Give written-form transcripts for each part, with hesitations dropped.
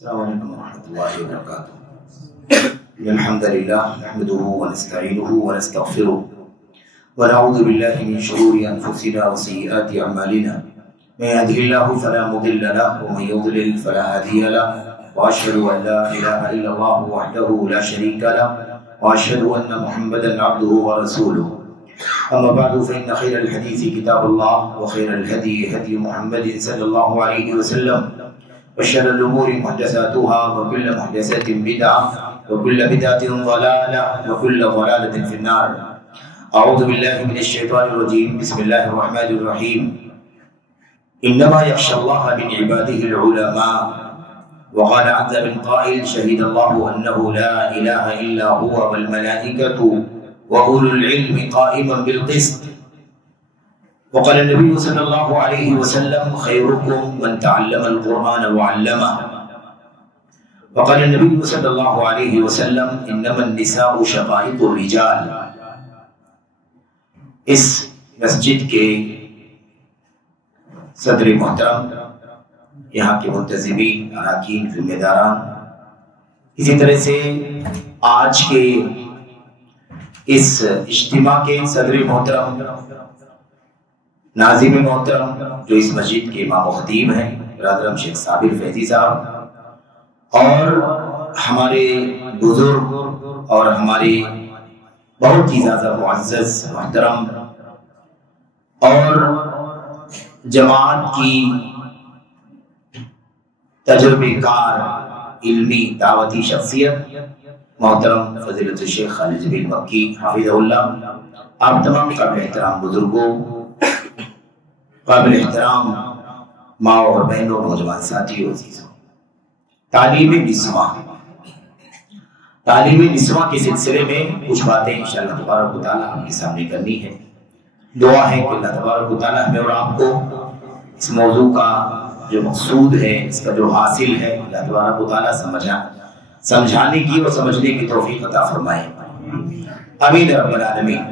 السلام علیکم ورحمۃ اللہ وبرکاتہ. الحمد للہ نحمده ونستعینه ونستغفره ونعوذ باللہ من شرور انفسنا وسیئات اعمالنا من يهده الله فلا مضل له ومن يضلل فلا هادي له واشهد ان لا اله الا الله وحده لا شريك له واشهد ان محمدا عبده ورسوله. اما بعد فان خير الحديث كتاب الله وخير الهدي هدي محمد صلى الله عليه وسلم وشر الأمور محدثاتها وكل محدثة بدعة وكل بدعة ضلالة وكل ضلالة في النار. أعوذ بالله من الشيطان الرجيم. بسم الله الرحمن الرحيم. إنما يخشى الله من عباده العلماء. وقال عز من قائل شهد الله أنه لا إله إلا هو والملائكة وأولو العلم قائما بالقسط. وقال النبي صلى الله عليه وسلم خيركم من تعلم القرآن وعلمه. وقال النبي صلى الله عليه وسلم انما النساء شقائق الرجال. اس مسجد کے صدر محترم، یہاں کے منتظمین، اراکین، ذمہ داران، اسی طرح سے آج کے اس اجتماع کے صدر محترم، ناظم محترم جو اس مسجد کے امام و خطیب ہیں برادرم شیخ صابر فیضی صاحب، اور ہمارے بزرگ اور ہمارے بہت ہی زیادہ معزز محترم اور جماعت کی تجربے کار علمی دعوتی شخصیت محترم فضیلت الشیخ خالد جبیل مکی حفظہ اللہ، آپ تمام قابل احترام بزرگوں، قابل احترام ماں اور بہنوں، نوجوان ساتھیوں، تعلیم نسواں کے سلسلے میں کچھ باتیں انشاءاللہ تبارک و تعالیٰ ہم کے سامنے کرنی ہے. دعا ہے کہ اللہ تبارک و تعالیٰ ہمیں اور آپ کو اس موضوع کا جو مقصود ہے، اس کا جو حاصل ہے، اللہ تبارک و تعالیٰ سمجھانے کی اور سمجھنے کی توفیق عطا فرمائے. آمین رب العالمین.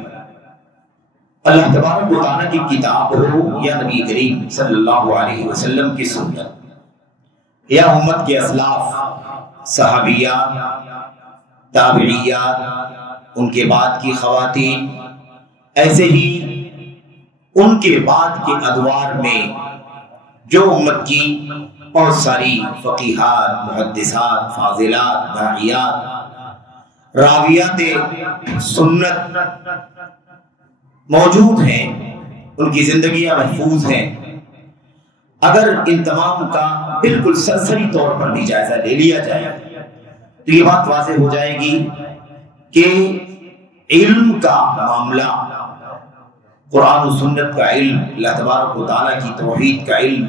اللہ تبارک و تعالیٰ کی کتاب ہو یا نبی کریم صلی اللہ علیہ وسلم کی سنت یا امت کے اسلاف، صحابیات، تابعیات، ان کے بعد کی خواتین، ایسے ہی ان کے بعد کے ادوار میں جو امت کی بہت ساری فقیہات، محدثات، فاضلات، داعیات، راویات سنت موجود ہیں، ان کی زندگیاں محفوظ ہیں. اگر ان تمام کا بالکل سرسری طور پر بھی جائزہ لے لیا جائے تو یہ بات واضح ہو جائے گی کہ علم کا معاملہ، قرآن و سنت کا علم، اللہ تبارک و تعالیٰ کی توحید کا علم،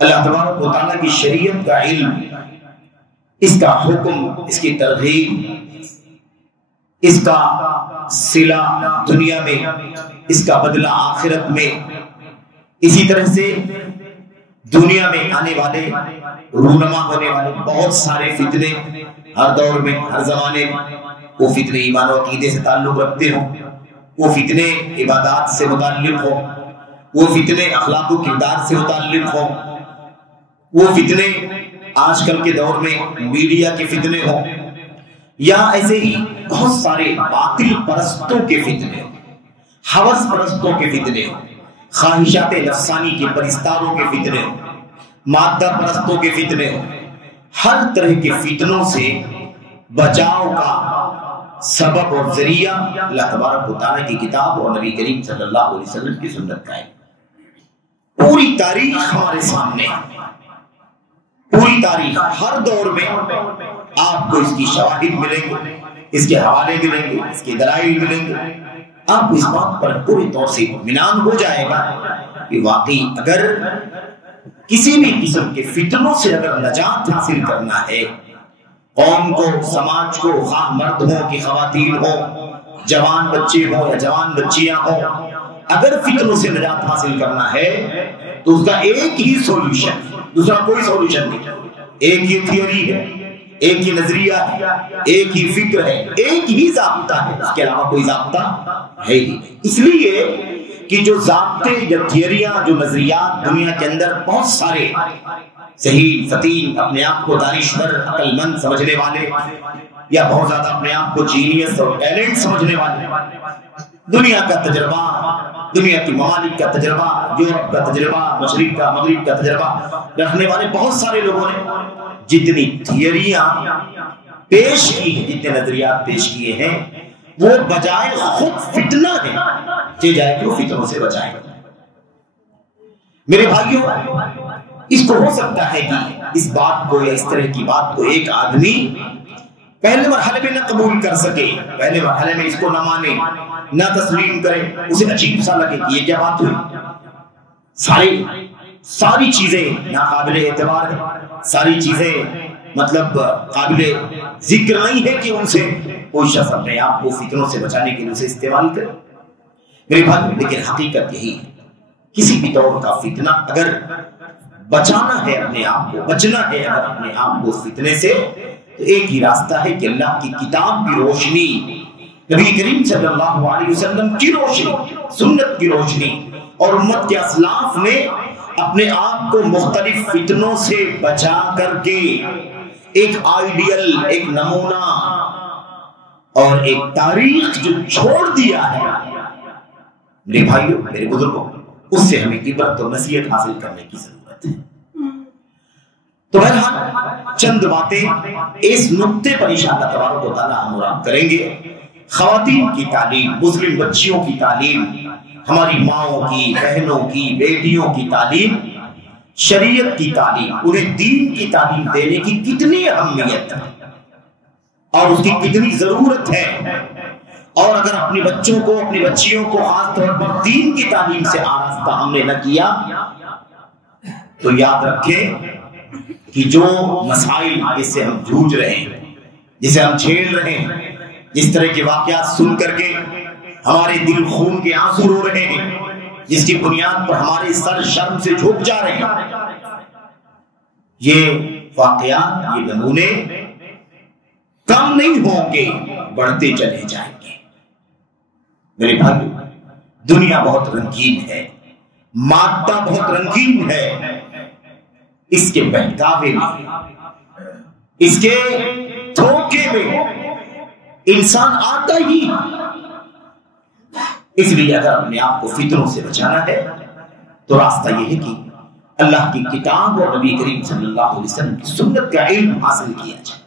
اللہ تبارک و تعالیٰ کی شریعت کا علم، اس کا حکم، اس کی ترغیب، اس کا صلہ دنیا میں، اس کا بدلہ آخرت میں، اسی طرح سے دنیا میں آنے والے، رونما ہونے والے بہت سارے فتنے ہر دور میں، ہر زمانے میں، وہ فتنے ایمان و عقیدے سے تعلق رکھتے ہوں، وہ فتنے عبادات سے متعلق ہوں، وہ فتنے اخلاق و کردار سے متعلق ہوں، وہ فتنے آج کل کے دور میں میڈیا کے فتنے ہوں، یا ایسے ہی بہت سارے باطل پرستوں کے فتنے، ہوس پرستوں کے فتنے، خواہشات نفسانی کے پرستاروں کے فتنے، مادہ پرستوں کے فتنے، ہر طرح کے فتنوں سے بچاؤ کا سبب اور ذریعہ اللہ تبارک و تعالیٰ کی کتاب اور نبی کریم صلی اللہ علیہ وسلم کی سنت کا ہے. پوری تاریخ ہمارے سامنے، پوری تاریخ، ہر دور میں آپ کو اس کی شواہد ملیں گے، اس کے حوالے ملیں گے، اس کے دلائل ملیں گے. آپ اس بات پر پوری طور سے اطمینان ہو جائے گا کہ واقعی اگر کسی بھی قسم کے فتنوں سے اگر نجات حاصل کرنا ہے، قوم کو، سماج کو، خواہ مرد ہوں کہ خواتین ہوں، جوان بچے ہوں یا جوان بچیاں ہوں، اگر فتنوں سے نجات حاصل کرنا ہے تو اس کا ایک ہی سولوشن، دوسرا کوئی سولوشن نہیں، ایک ہی تھیوری ہے، ایک ہی نظریہ ہے، ایک ہی فکر ہے، ایک ہی ضابطہ ہے، اس کے علاوہ کوئی ضابطہ ہے ہی نہیں. اس لیے کہ جو ضابطے یا تھیوریاں، جو نظریات دنیا کے اندر بہت سارے صحیح فتین، اپنے آپ کو دانشور عقل مند سمجھنے والے، یا بہت زیادہ اپنے آپ کو جینیس اور ٹیلنٹ سمجھنے والے، دنیا کا تجربہ، دنیا کی ممالک کا تجربہ، یورپ کا تجربہ، مشرق کا مغرب کا تجربہ رکھنے والے بہت سارے لوگوں نے جتنی تھیوریاں پیش کی ہیں، جتنے نظریات پیش کیے ہیں، وہ بجائے خود فتنہ ہے کہ جائے کہ وہ فتنوں سے بچائیں۔ میرے بھائیوں، اس کو ہو سکتا ہے کہ اس بات کو یا اس طرح کی بات کو ایک آدمی پہلے مرحلے میں نہ قبول کر سکے، پہلے مرحلے میں اس کو نہ مانے، نہ تسلیم کرے، اسے عجیب سا لگے کہ یہ کیا بات ہوئی، ساری چیزیں ناقابل اعتبار ہیں، ساری چیزیں مطلب قابل ذکر نہیں ہے کہ ان سے کوئی شخص اپنے آپ کو فتنوں سے بچانے کے لیے اسے استعمال کرے۔ میرے بھائی، لیکن حقیقت یہی ہے، کسی بھی دور کا فتنہ اگر بچانا ہے اپنے آپ کو، بچنا ہے اگر اپنے آپ کو فتنے سے، تو ایک ہی راستہ ہے کہ اللہ کی کتاب کی روشنی، نبی کریم صلی اللہ علیہ وسلم کی روشنی، سنت کی روشنی اور امت کے اسلاف نے اپنے آپ کو مختلف فتنوں سے بچا کر کے ایک آئیڈیل، ایک نمونہ اور ایک تاریخ جو چھوڑ دیا ہے، میرے بھائیوں، میرے بزرگوں، اس سے ہمیں عبرت اور نصیحت حاصل کرنے کی ضرورت ہے۔ تو بہرحال چند باتیں اس نقطے پر انشاءاللہ تبارک و تعالیٰ ہم اور آپ کریں گے۔ خواتین کی تعلیم، مسلم بچیوں کی تعلیم، ہماری ماؤں کی، بہنوں کی، بیٹیوں کی تعلیم، شریعت کی تعلیم، انہیں دین کی تعلیم دینے کی کتنی اہمیت ہے اور اس کی کتنی ضرورت ہے، اور اگر اپنے بچوں کو، اپنی بچیوں کو خاص طور پر دین کی تعلیم سے آراستہ ہم نے نہ کیا، تو یاد رکھیں کہ جو مسائل جس سے ہم جھوج رہے ہیں، جسے ہم جھیل رہے ہیں، جس طرح کے واقعات سن کر کے ہمارے دل خون کے آنسو رو رہے ہیں، جس کی بنیاد پر ہمارے سر شرم سے جھک جا رہے ہیں، یہ واقعات، یہ نمونے کم نہیں ہوں گے، بڑھتے چلے جائیں گے۔ میرے بھائی، دنیا بہت رنگین ہے، مادہ بہت رنگین ہے، اس کے بہکاوے میں، اس کے دھوکے میں انسان آتا ہی، اس لیے اگر اپنے آپ کو فتنوں سے بچانا ہے تو راستہ یہ ہے کہ اللہ کی کتاب اور نبی کریم صلی اللہ علیہ وسلم کی سنت کا علم حاصل کیا جائے،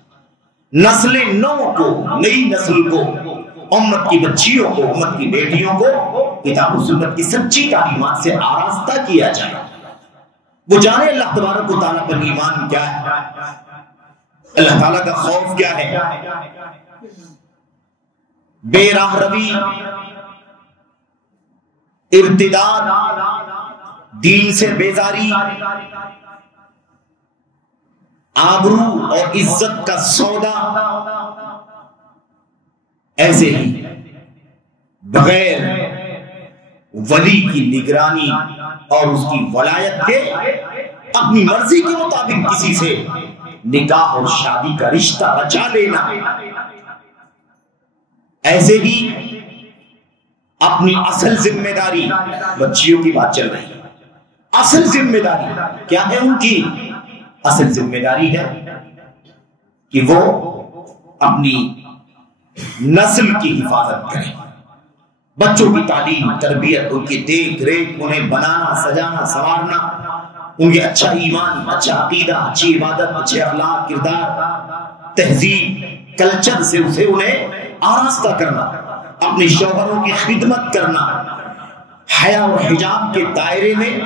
نسل نو کو، نئی نسل کو، امت کی بچیوں کو، امت کی بیٹیوں کو کتاب و سنت کی سچی تعلیمات سے آراستہ کیا جائے، وہ جانے اللہ تبارک و تعالیٰ پر ایمان کیا ہے، اللہ تعالیٰ کا خوف کیا ہے، بے راہ روی، ارتداد، دین سے بیزاری، آبرو اور عزت کا سودا، ایسے ہی بغیر ولی کی نگرانی اور اس کی ولایت کے اپنی مرضی کے مطابق کسی سے نکاح اور شادی کا رشتہ رچا لینا، ایسے ہی اپنی اصل ذمہ داری، بچیوں کی بات چل رہی ہے، اصل ذمہ داری کیا ہے ان کی؟ اصل ذمہ داری ہے کہ وہ اپنی نسل کی حفاظت کریں، بچوں کی تعلیم، تربیت، ان کی دیکھ ریکھ، انہیں بنانا، سجانا، سنوارنا، ان کے اچھا ایمان، اچھا عقیدہ، اچھی عبادت، اچھے اخلاق، کردار، تہذیب، کلچر سے انہیں آراستہ کرنا، اپنے شوہروں کی خدمت کرنا، حیا اور حجاب کے دائرے میں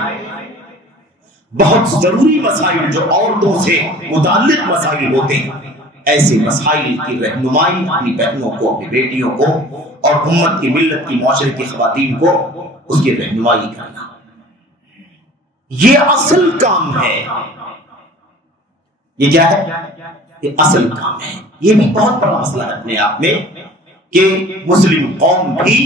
بہت ضروری مسائل جو عورتوں سے متعلق مسائل ہوتے ہیں، ایسے مسائل کی رہنمائی اپنی بہنوں کو، اپنی بیٹیوں کو اور امت کی، ملت کی، معاشرے کی خواتین کو اس کی رہنمائی کرنا، یہ اصل کام ہے۔ یہ کیا ہے؟ یہ اصل کام ہے۔ یہ بھی بہت بڑا مسئلہ ہے اپنے آپ میں کہ مسلم قوم بھی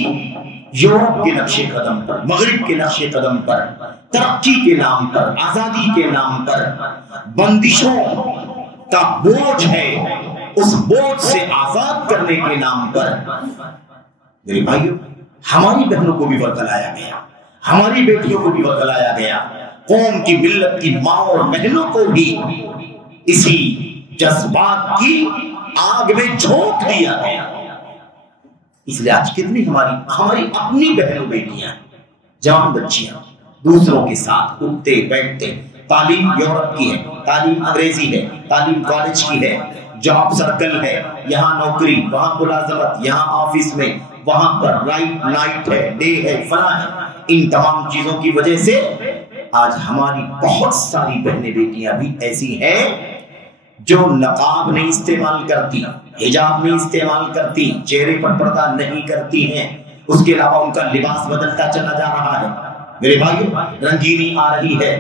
یورپ کے نقش قدم پر، مغرب کے نقش قدم پر، ترقی کے نام پر، آزادی کے نام پر بندشوں کا بوجھ ہے، اس بوجھ سے آزاد کرنے کے نام پر میرے بھائیوں ہماری بہنوں کو بھی ورگلایا گیا، ہماری بیٹیوں کو بھی ورگلایا گیا، قوم کی ملت کی ماں اور بہنوں کو بھی اسی جذبات کی آگ میں جھونک دیا گیا۔ اس لیے آج کتنی ہماری اپنی بہنوں بیٹیاں، جوان بچیاں دوسروں کے ساتھ اٹھتے بیٹھتے، تعلیم یورپ کی ہے، تعلیم انگریزی ہے، تعلیم کالج کی ہے، جاب سرکل ہے، یہاں نوکری، وہاں ملازمت، یہاں آفس میں، وہاں پر نائٹ ہے، ڈے ہے، فلاں ہے۔ ان تمام چیزوں کی وجہ سے آج ہماری بہت ساری بہنیں بیٹیاں بھی ایسی ہیں جو نقاب نہیں استعمال کرتی، حجاب نہیں استعمال کرتی، چہرے پر پردہ نہیں کرتی ہیں، اس کے علاوہ ان کا لباس بدلتا چلا جا رہا ہے۔ میرے بھائیو، رنگینی آ رہی ہے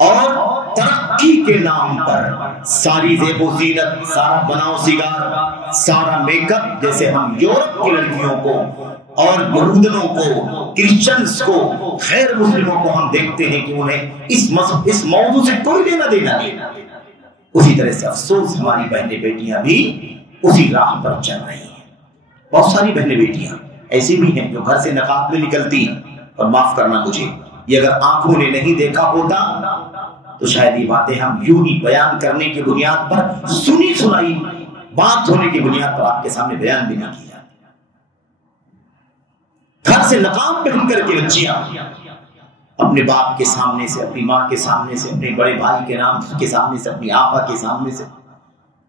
اور ترقی کے نام پر ساری زیب و زینت، سارا بناؤ سگار، سارا میک اپ، جیسے ہم یورپ کی لڑکیوں کو اور یہودنوں کو، کرسچنز کو، غیر مسلموں کو ہم دیکھتے ہیں کہ انہیں اس موضوع سے کوئی لینا دینا نہیں، اسی طرح سے افسوس ہماری بہنیں بیٹیاں بھی اسی راہ پر چل رہی ہیں۔ بہت ساری بہنیں بیٹیاں ایسی بھی ہیں جو گھر سے نقاب میں نکلتی ہیں، اور معاف کرنا مجھے، یہ اگر آنکھوں نے نہیں دیکھا ہوتا تو شاید یہ باتیں ہم یوں ہی بیان کرنے کی بنیاد پر، سنی سنائی بات ہونے کی بنیاد پر آپ کے سامنے بیان بھی نہ کی جاتی۔ گھر سے نقاب پہن کر کے بچیاں اپنے باپ کے سامنے سے، اپنی ماں کے سامنے سے، اپنے بڑے بھائی کے نام کے سامنے سے، اپنی آپا کے سامنے سے،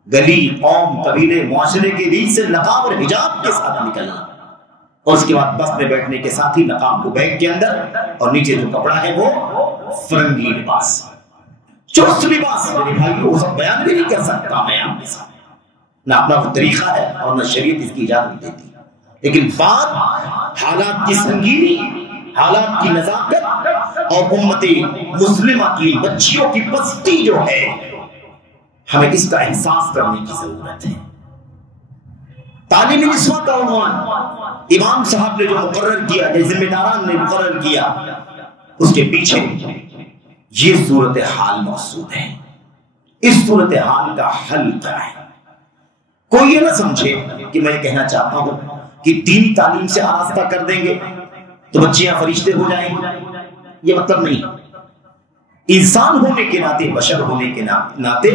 گلی، قوم، قبیلے، معاشرے کے بیچ سے نقاب اور حجاب کے ساتھ نکلنا، اور اس کے بعد بس میں بیٹھنے کے ساتھ ہی نقاب کو بیگ کے اندر، اور نیچے جو کپڑا ہے وہ فرنگی لباس، چست لباس۔ میرے بھائی وہ سب بیان بھی نہیں کر سکتا میں آپ کے سامنے، نہ اپنا وہ طریقہ ہے اور نہ شریعت اس کی اجازت دیتی، لیکن بات حالات کی سنگینی، حالات کی نزاکت اور امت مسلمہ کی بچیوں کی پستی جو ہے، ہمیں اس کا احساس کرنے کی ضرورت ہے۔ تعلیم نسواں کا عنوان امام صاحب نے جو مقرر کیا، جو ذمہ داران نے مقرر کیا، اس کے پیچھے یہ صورتحال مقصود ہے۔ اس صورتحال کا حل کیا ہے؟ کوئی یہ نہ سمجھے کہ میں یہ کہنا چاہتا ہوں کہ دینی تعلیم سے آراستہ کر دیں گے تو بچیاں فرشتے ہو جائیں گے، یہ مطلب نہیں۔ انسان ہونے کے ناطے، بشر ہونے کے ناطے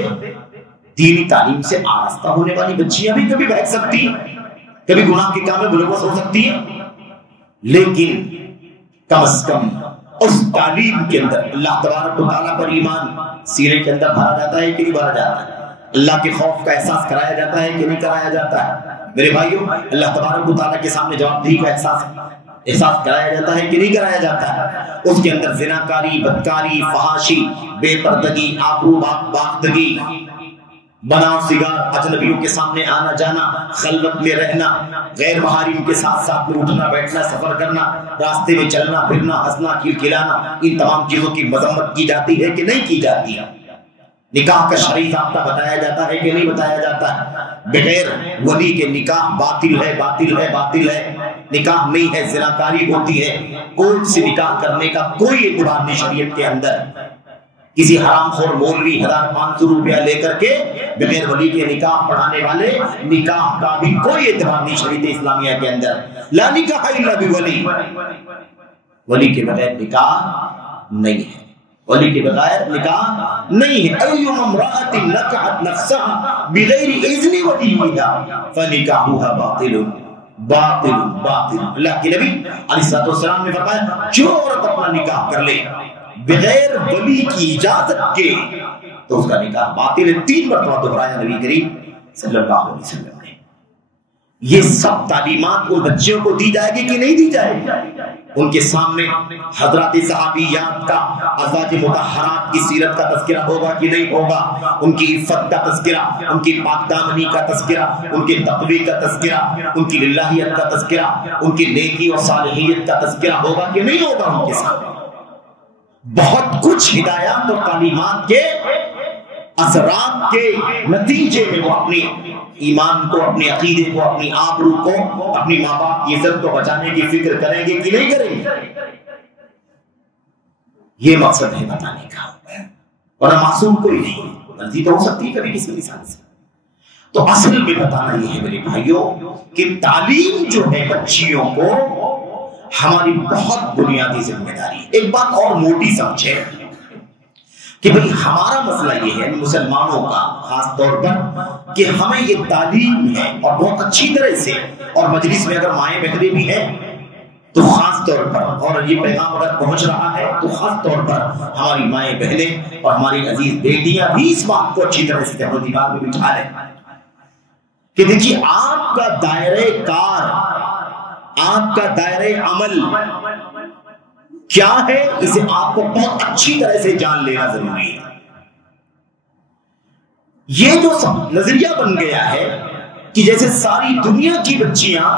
دینی تعلیم سے آراستہ ہونے والی بچیاں بھی کبھی بہک سکتی ہیں، کبھی گناہ کے کام میں ملوث ہو سکتی ہیں، لیکن کم از کم اس تعلیم کے اندر اللہ تبارک و تعالیٰ پر ایمان سینے کے اندر بھرا جاتا ہے کہ نہیں بھرا جاتا ہے؟ اللہ کے خوف کا احساس کرایا جاتا ہے کہ نہیں کرایا جاتا ہے؟ میرے بھائیوں، اللہ تبارک و تعالیٰ کے سامنے جواب دہی کا احساس کرایا جاتا ہے کہ نہیں کرایا جاتا ہے؟ اس کے اندر زناکاری، بدکاری، فحاشی، بے پردگی، آبرو باختگی، بناؤ سگار، اجنبیوں کے سامنے آنا جانا، خلوت میں رہنا، غیر محارم کے ساتھ ساتھ میں اٹھنا بیٹھنا، سفر کرنا، راستے میں چلنا پھرنا، ہنسنا کھلکھلانا، ان تمام چیزوں کی مذمت کی جاتی ہے کہ نہیں کی جاتی ہے؟ نکاح کا شرعی ضابطہ بتایا جاتا ہے کہ نہیں بتایا جاتا ہے؟ بغیر ولی کے نکاح باطل ہے، باطل ہے، باطل ہے، نکاح نہیں ہے، زناکاری ہوتی ہے۔ کورٹ سے نکاح کرنے کا کوئی اعتبار نہیں شریعت کے اندر۔ کسی حرام خور مولوی 1500 روپیہ لے کر کے بغیر ولی کے نکاح پڑھانے والے نکاح کا بھی کوئی اعتبار نہیں شریعت اسلامیہ کے اندر۔ لا نکاح الا بولی، ولی کے بغیر نکاح نہیں ہے، ولی کے بغیر نکاح نہیں ہے۔ ایما امرأۃ نکحت نفسها بغیر اذن ولیها فنکاحها باطل باطل باطل۔ اللہ کے نبی علیہ السلام نے فرمایا جو عورت اپنا نکاح کر لے بغیر ولی کی اجازت کے تو اس کا نکاح باطل ہے۔ 3 مرتبہ دہرایا نبی کریم صلی اللہ علیہ وسلم نے۔ یہ سب تعلیمات ان بچیوں کو دی جائے گی کہ نہیں دی جائے گی؟ ان کے سامنے حضرات صحابیات کا، ازواج مطہرات کی سیرت کا تذکرہ ہوگا کہ نہیں ہوگا؟ ان کی عفت کا تذکرہ، ان کی پاک دامنی کا تذکرہ، ان کے تقوی کا تذکرہ، ان کی للہیت کا تذکرہ، ان کی نیکی اور صالحیت کا تذکرہ ہوگا کہ نہیں ہوگا؟ ان کے سامنے بہت کچھ ہدایات اور تعلیمات کے اثرات کے نتیجے میں وہ اپنی ایمان کو، اپنے عقیدے کو، اپنی آبرو کو، اپنی ماں باپ کی عزت کو بچانے کی فکر کریں گے کہ نہیں کریں گے؟ یہ مقصد ہے بتانے کا، اور معصوم کوئی نہیں، غلطی تو ہو سکتی ہے کبھی کسی انسان سے۔ تو اصل میں بتانا یہ ہے میرے بھائیوں کہ تعلیم جو ہے بچیوں کو ہماری بہت بنیادی ذمہ داری ہے۔ ایک بات اور موٹی سمجھے، کہ بھئی ہمارا مسئلہ یہ ہے مسلمانوں کا خاص طور پر کہ ہمیں یہ تعلیم ہے اور بہت اچھی طرح سے، اور مجلس میں اگر مائیں بہنیں بھی ہیں تو خاص طور پر، اور یہ پیغام اگر پہنچ رہا ہے تو خاص طور پر ہماری مائیں بہنیں اور ہماری عزیز بیٹیاں بھی اس بات کو اچھی طرح سے ذہن و دماغ میں بٹھا لیں کہ دیکھیے آپ کا دائرہ کار، آپ کا دائرہ عمل کیا ہے، اسے آپ کو بہت اچھی طرح سے جان لینا ضروری ہے۔ یہ جو نظریہ بن گیا ہے کہ جیسے ساری دنیا کی بچیاں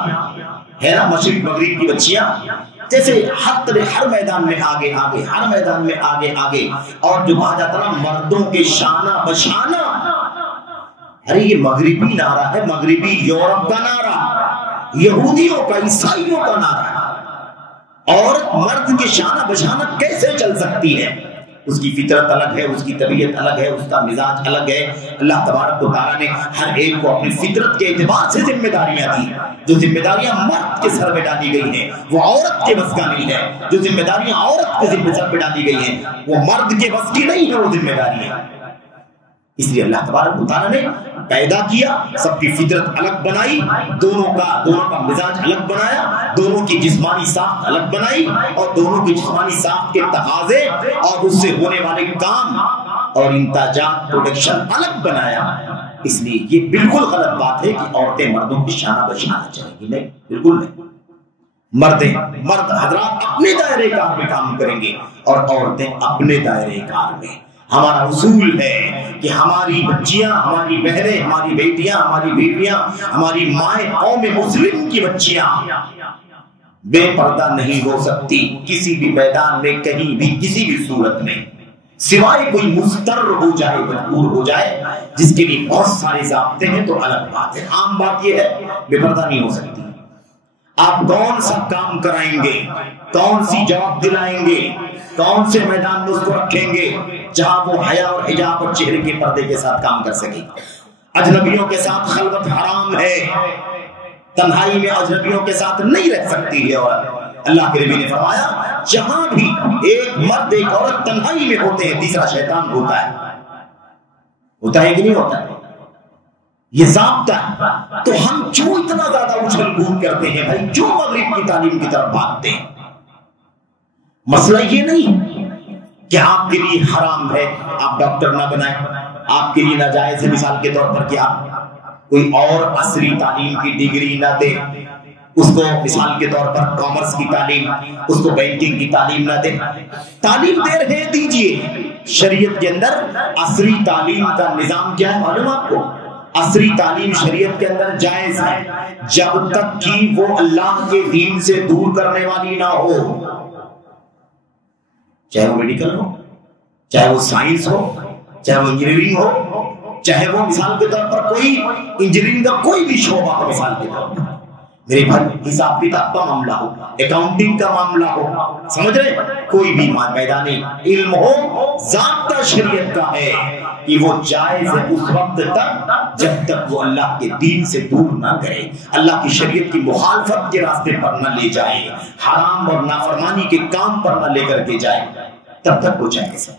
ہے نا، مشرق مغرب کی بچیاں جیسے ہر میدان میں آگے آگے، ہر میدان میں آگے آگے، اور جو کہا جاتا نا مردوں کے شانہ بشانہ، ارے یہ مغربی نعرہ ہے، مغربی یورپ کا نعرہ، یہودیوں کا، عیسائیوں کا نعرہ ہے۔ عورت مرد کے شانہ بشانہ کیسے چل سکتی ہے؟ اس کی فطرت الگ ہے، اس کی طبیعت الگ ہے، اس کا مزاج الگ ہے۔ اللہ تبارک و تعالیٰ نے ہر ایک کو اپنی فطرت کے اعتبار سے ذمہ داریاں دی۔ جو ذمہ داریاں مرد کے سر پہ ڈالی گئی ہیں وہ عورت کے بس کا نہیں ہے، جو ذمہ داریاں عورت کے سر پہ ڈالی گئی ہیں وہ مرد کے بس کی نہیں ہے، وہ ذمہ داریاں۔ اس لیے اللہ تبارک و تعالیٰ نے پیدا کیا، سب کی فطرت الگ بنائی، دونوں کا مزاج الگ بنایا، دونوں کی جسمانی ساخت الگ بنائی، اور دونوں کی جسمانی ساخت کے تقاضے اور اس سے ہونے والے کام اور انتاجات پروڈکشن الگ بنایا۔ اس لیے یہ بالکل غلط بات ہے کہ عورتیں مردوں کی شانہ بشانہ چلیں گی، نہیں، بالکل نہیں۔ مرد حضرات اپنے دائرے کار میں کام کریں گے اور عورتیں اپنے دائرے کار میں۔ ہمارا اصول ہے کہ ہماری بچیاں، ہماری بہنیں، ہماری بیٹیاں، ہماری بیٹیاں، ہماری مائیں، قوم مسلم کی بچیاں بے پردہ نہیں ہو سکتی کسی بھی میدان میں، کہیں بھی، کسی بھی صورت میں، سوائے کوئی مستر ہو جائے، مجبور ہو جائے، جس کے لیے بہت سارے ضابطے ہیں تو الگ بات ہے۔ عام بات یہ ہے بے پردہ نہیں ہو سکتی۔ آپ کون سا کام کرائیں گے، کون سی جواب دلائیں گے، کون سے میدان میں اس کو رکھیں گے جہاں وہ حیا اور حجاب اور چہرے کے پردے کے ساتھ کام کر سکے؟ اجنبیوں کے ساتھ خلوت حرام ہے، تنہائی میں اجنبیوں کے ساتھ نہیں رہ سکتی ہے۔ اور اللہ کے نبی نے فرمایا جہاں بھی ایک مرد ایک عورت تنہائی میں ہوتے ہیں تیسرا شیطان ہوتا ہے کہ نہیں ہوتا ہے؟ یہ ضابطہ ہے۔ تو ہم کیوں اتنا زیادہ اچھل کود کرتے ہیں بھائی، کیوں مغرب کی تعلیم کی طرف بھاگتے ہیں؟ مسئلہ یہ نہیں کہ آپ کے لیے حرام ہے آپ ڈاکٹر نہ بنائیں، آپ کے لیے ناجائز ہے مثال کے طور پر کہ آپ کوئی اور عصری تعلیم کی ڈگری نہ دیں، اس کو مثال کے طور پر کامرس کی تعلیم، اس کو بینکنگ کی تعلیم نہ دیں۔ تعلیم دے رہے ہیں، دیجئے۔ شریعت کے اندر عصری تعلیم کا نظام کیا ہے معلوم آپ کو؟ عصری تعلیم شریعت کے اندر جائز ہے جب تک کہ وہ اللہ کے دین سے دور کرنے والی نہ ہو، چاہے وہ میڈیکل ہو، چاہے وہ سائنس ہو، چاہے وہ انجینئرنگ ہو، چاہے وہ مثال کے طور پر کوئی انجینئرنگ کا کوئی بھی شعبہ ہو، مثال کے طور پر میرے بھائی حساب کتاب کا معاملہ ہو، اکاؤنٹنگ کا معاملہ ہو، سمجھ رہے، کوئی بھی میدان علم ہو، ضابطہ شریعت کا ہے کہ وہ جائز ہے اس وقت تک جب تک وہ اللہ کے دین سے دور نہ کرے، اللہ کی شریعت کی مخالفت کے راستے پر نہ لے جائے، حرام اور نافرمانی کے کام پر نہ لے کر کے جائے، تب تک وہ جائز ہے۔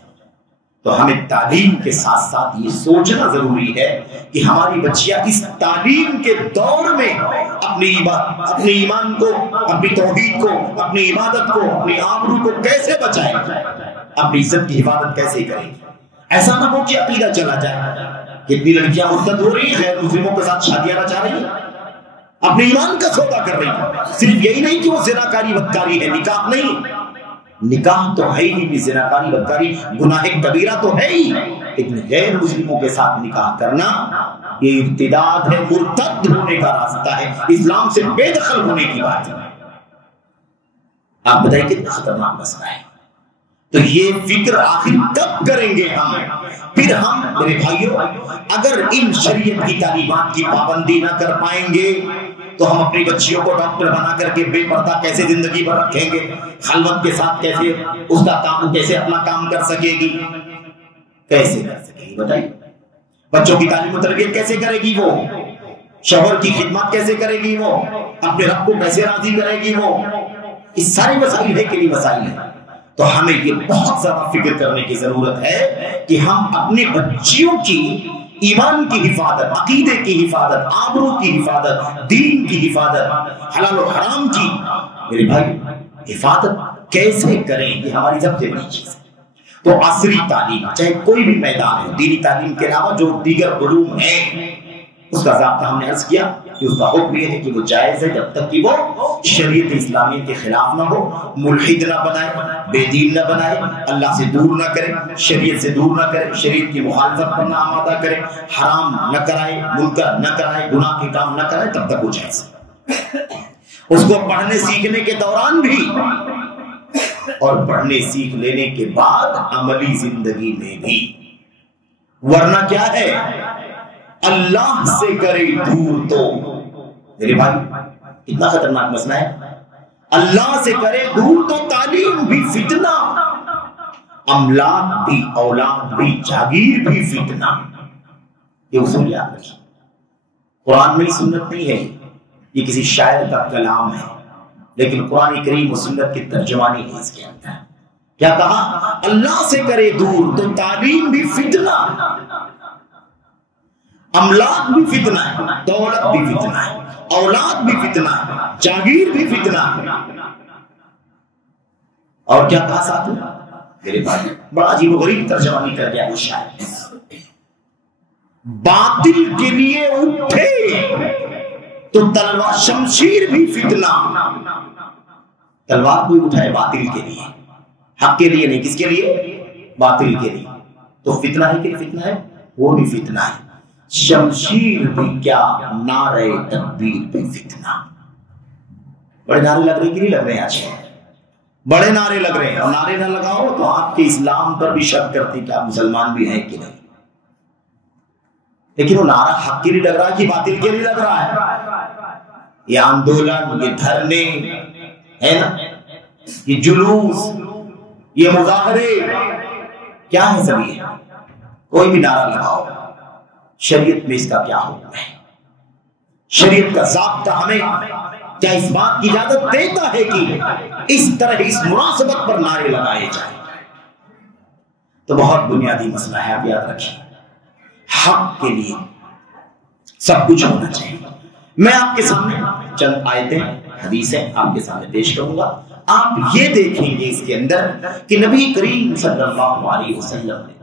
تو ہمیں تعلیم کے ساتھ ساتھ یہ سوچنا ضروری ہے کہ ہماری بچیاں اس تعلیم کے دور میں اپنے ایمان کو، اپنی توحید کو، اپنی عبادت کو، اپنی آبرو کو کیسے بچائیں، اپنی عزت کی حفاظت کیسے کریں۔ ایسا نہ ہو کہ عقیدہ چلا جائے۔ کتنی لڑکیاں مرتد ہو رہی ہیں، غیر مسلموں کے ساتھ شادیاں رچا رہی ہیں، اپنے ایمان کا سودا کر رہی ہیں۔ صرف یہی نہیں کہ وہ زناکاری بدکاری ہے، نکاح نہیں، نکاح تو ہے ہی بھی، زناکاری بدکاری گناہ کبیرہ تو ہے ہی، لیکن غیر مسلموں کے ساتھ نکاح کرنا یہ ارتداد ہے، مرتد ہونے کا راستہ ہے، اسلام سے بے دخل ہونے کی بات ہے۔ آپ بتائیں کتنا خطرناک مسئلہ ہے۔ تو یہ فکر آخر کب کریں گے ہم؟ پھر ہم میرے بھائیوں اگر ان شریعت کی تعلیمات کی پابندی نہ کر پائیں گے تو ہم اپنی بچیوں کو ڈاکٹر بنا کر کے بے پردہ کیسے زندگی بھر رکھیں گے؟ خلوت کے ساتھ کیسے اس کا کام، کیسے اپنا کام کر سکے گی؟ کیسے کر سکے گی بتائیے؟ بچوں کی تعلیم و تربیت کیسے کرے گی وہ؟ شوہر کی خدمت کیسے کرے گی وہ؟ اپنے رب کو کیسے راضی کرے گی وہ؟ اس سارے مسائل ہے کہ نہیں مسائل ہیں؟ تو ہمیں یہ بہت زیادہ فکر کرنے کی ضرورت ہے کہ ہم اپنے بچیوں کی ایمان کی حفاظت، عقیدے کی حفاظت، آبرو کی حفاظت، دین کی حفاظت، حلال و حرام کی میرے بھائی حفاظت کیسے کریں، یہ ہماری سب سے بڑی چیز ہے۔ تو عصری تعلیم چاہے کوئی بھی میدان ہے، دینی تعلیم کے علاوہ جو دیگر علوم ہیں اس کا ضابطہ ہم نے عرض کیا کہ اس کا حکم یہ ہے کہ وہ جائز ہے جب تک کہ وہ شریعت اسلامیہ کے خلاف نہ ہو، ملحد نہ بنائے، بے دین نہ بنائے، اللہ سے دور نہ کرے، شریعت سے دور نہ کرے، شریعت کی مخالفت پر نہ آمادہ کرے، حرام نہ کرائے، منکر نہ کرائے، گناہ کے کام نہ کرائے، تب تک وہ جائز ہے۔ اس کو پڑھنے سیکھنے کے دوران بھی اور پڑھنے سیکھ لینے کے بعد عملی زندگی میں بھی، ورنہ کیا ہے اللہ سے کرے دور تو میرے بھائی اتنا خطرناک مسئلہ ہے، اللہ سے کرے دور تو تعلیم بھی فتنہ، املاک بھی، اولاد بھی، جاگیر بھی فتنہ۔ یہ اصول یاد رکھیے، قرآن میں سنت نہیں ہے، یہ کسی شاعر کا کلام ہے، لیکن قرآن کریم و سنت کی ترجمانی ہے اس کے اندر۔ کیا کہا؟ اللہ سے کرے دور تو تعلیم بھی فتنہ، املاک بھی فتنہ ہے، دولت بھی فتنہ ہے، اولاد بھی فتنہ ہے، جاگیر بھی فتنہ ہے۔ اور کیا کہا ساتھ میں میرے بھائی، بڑا عجیب و غریب ترجمانی کر گیا وہ شاعر، باطل کے لیے اٹھے تو تلوار شمشیر بھی فتنہ۔ تلوار کوئی اٹھائے باطل کے لیے، حق کے لیے نہیں، کس کے لیے؟ باطل کے لیے، تو فتنہ ہے کہ فتنہ ہے؟ وہ بھی فتنہ ہے۔ شمشیر بھی کیا، نعرہ تکبیر بھی فتنہ۔ بڑے نعرے لگ رہے کہ نہیں لگ رہے ہیں؟ آج بڑے نعرے لگ رہے ہیں، اور نعرے نہ لگاؤ تو آپ کے اسلام پر بھی شک کرتے کہ آپ مسلمان بھی ہیں کہ نہیں۔ لیکن وہ نعرہ حق کے لیے لگ رہا ہے کہ باطل کے لیے لگ رہا ہے؟ یہ آندولن، یہ دھرنے ہے نا، یہ جلوس، یہ مظاہرے، کیا ہے سب؟ یہ کوئی بھی نعرہ لگاؤ، شریعت میں اس کا کیا حکم ہے؟ شریعت کا ضابطہ ہمیں کیا اس بات کی اجازت دیتا ہے کہ اس طرح اس مناسبت پر نعرے لگائے جائیں؟ تو بہت بنیادی مسئلہ ہے، آپ یاد رکھیں، حق کے لیے سب کچھ ہونا چاہیے۔ میں آپ کے سامنے چند آیتیں، حدیثیں آپ کے سامنے پیش کروں گا، آپ یہ دیکھیں گے اس کے اندر کہ نبی کریم صلی اللہ علیہ وسلم نے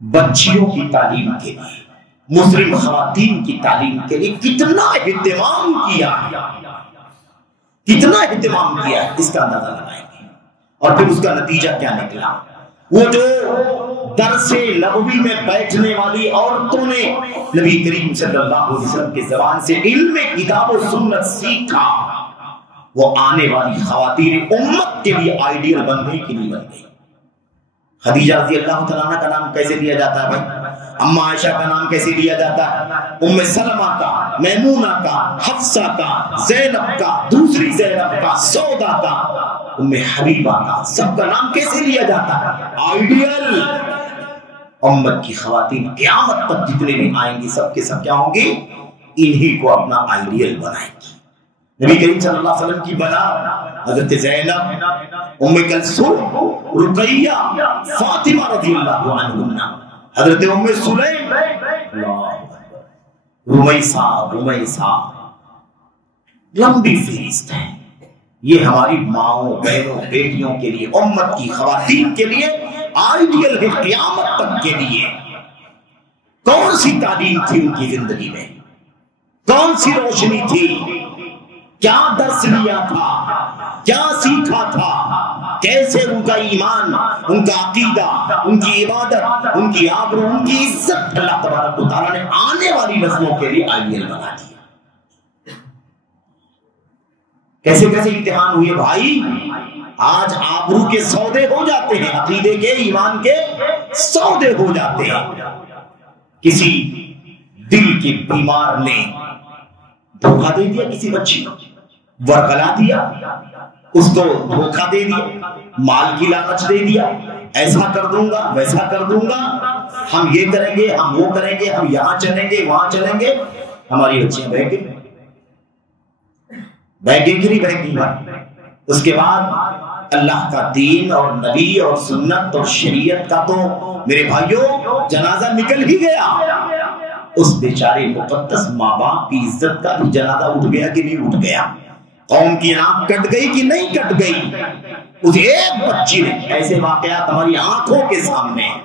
بچیوں کی تعلیم کے لیے، مسلم خواتین کی تعلیم کے لیے کتنا اہتمام کیا، کتنا اہتمام کیا، اس کا اندازہ لگائیں گے۔ اور پھر اس کا نتیجہ کیا نکلا؟ وہ جو درس نبوی میں بیٹھنے والی عورتوں نے نبی کریم صلی اللہ علیہ وسلم کی زبان سے علم کتاب و سنت سیکھا، وہ آنے والی خواتین امت کے لیے آئیڈیل بن گئی کہ نہیں بن گئی؟ خدیجہ رضی اللہ تعالیٰ عنہ کا نام کیسے لیا جاتا ہے بھائی؟ اما عائشہ کا نام کیسے لیا جاتا ہے؟ ام سلمہ کا، میمونہ کا، حفصہ کا، زینب کا، دوسری زینب کا، سودا کا، ام حبیبہ کا، سب کا نام کیسے لیا جاتا ہے؟ آئیڈیل۔ امت کی خواتین قیامت تک جتنے بھی آئیں گی سب کے سب کیا ہوں گے؟ انہی کو اپنا آئیڈیل بنائیں گی۔ نبی کریم صلی اللہ علیہ وسلم کی بنا حضرت زینب، ام کلثوم، رقیہ، فاطمہ رضی اللہ عنہا، حضرت ام سلیم، رمیسہ، لمبی فہرست ہے۔ یہ ہماری ماؤں، بہنوں، بیٹیوں کے لیے، امت کی خواتین کے لیے آئیڈیل ہے قیامت تک کے لیے۔ کون سی تعلیم تھی ان کی زندگی میں؟ کون سی روشنی تھی؟ کیا درس لیا تھا؟ کیا سیکھا تھا؟ کیسے ان کا ایمان، ان کا عقیدہ، ان کی عبادت، ان کی آبرو، ان کی عزت اللہ تبارک و تعالیٰ نے آنے والی نسلوں کے لیے آئیڈیل بنا دیا۔ کیسے کیسے امتحان ہوئے بھائی، آج آبرو کے سودے ہو جاتے ہیں، عقیدے کے، ایمان کے سودے ہو جاتے ہیں۔ کسی دل کے بیمار نے دھوکہ دے دیا کسی بچی کو، ورغلا دیا، اس کو دھوکہ دے دیا، مال کی لالچ دے دیا، ایسا کر دوں گا، ویسا کر دوں گا، ہم یہ کریں گے، ہم وہ کریں گے، ہم یہاں چلیں گے، وہاں چلیں گے۔ ہماری بچیاں بہہ گئی کہ نہیں بہہ گئی؟ اس کے بعد اللہ کا دین اور نبی اور سنت اور شریعت کا تو میرے بھائیوں جنازہ نکل ہی گیا، اس بیچارے مقدس ماں باپ کی عزت کا بھی جنازہ اٹھ گیا کہ نہیں اٹھ گیا؟ قوم کی ناک کٹ گئی کہ نہیں کٹ گئی؟ اس ایک بچی نے، ایسے واقعات ہماری آنکھوں کے سامنے ہیں۔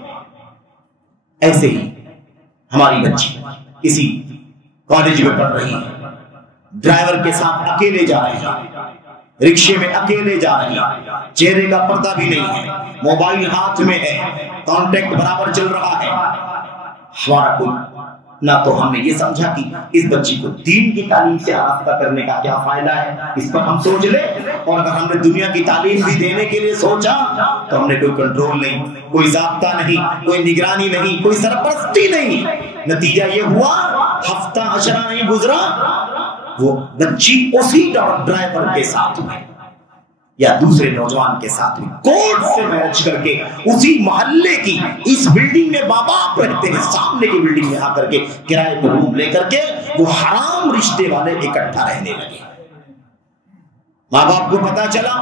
ایسے ہی ہماری بچی کسی کالج میں پڑھ رہی ہے، ڈرائیور کے ساتھ اکیلے جا رہی ہے، رکشے میں اکیلے جا رہی ہے، چہرے کا پردہ بھی نہیں ہے، موبائل ہاتھ میں ہے، کانٹیکٹ برابر چل رہا ہے۔ ہمارا کوئی نہ تو ہم نے یہ سمجھا کہ اس بچی کو دین کی تعلیم سے آراستہ کرنے کا کیا فائدہ ہے، اس پر ہم سوچ لیں، اور اگر ہم نے دنیا کی تعلیم بھی دینے کے لیے سوچا تو ہم نے کوئی کنٹرول نہیں، کوئی ضابطہ نہیں، کوئی نگرانی نہیں، کوئی سرپرستی نہیں۔ نتیجہ یہ ہوا ہفتہ عشرہ نہیں گزرا، وہ بچی اسی ڈرائیور کے ساتھ میں یا دوسرے نوجوان کے ساتھ میں کورٹ سے میرج کر کے اسی محلے کی اس بلڈنگ میں باپ رہتے ہیں، سامنے کی بلڈنگ میں آ کر کے کرائے پر روم لے کر کے وہ حرام رشتے والے اکٹھا رہنے لگے۔ ماں باپ کو پتا چلا،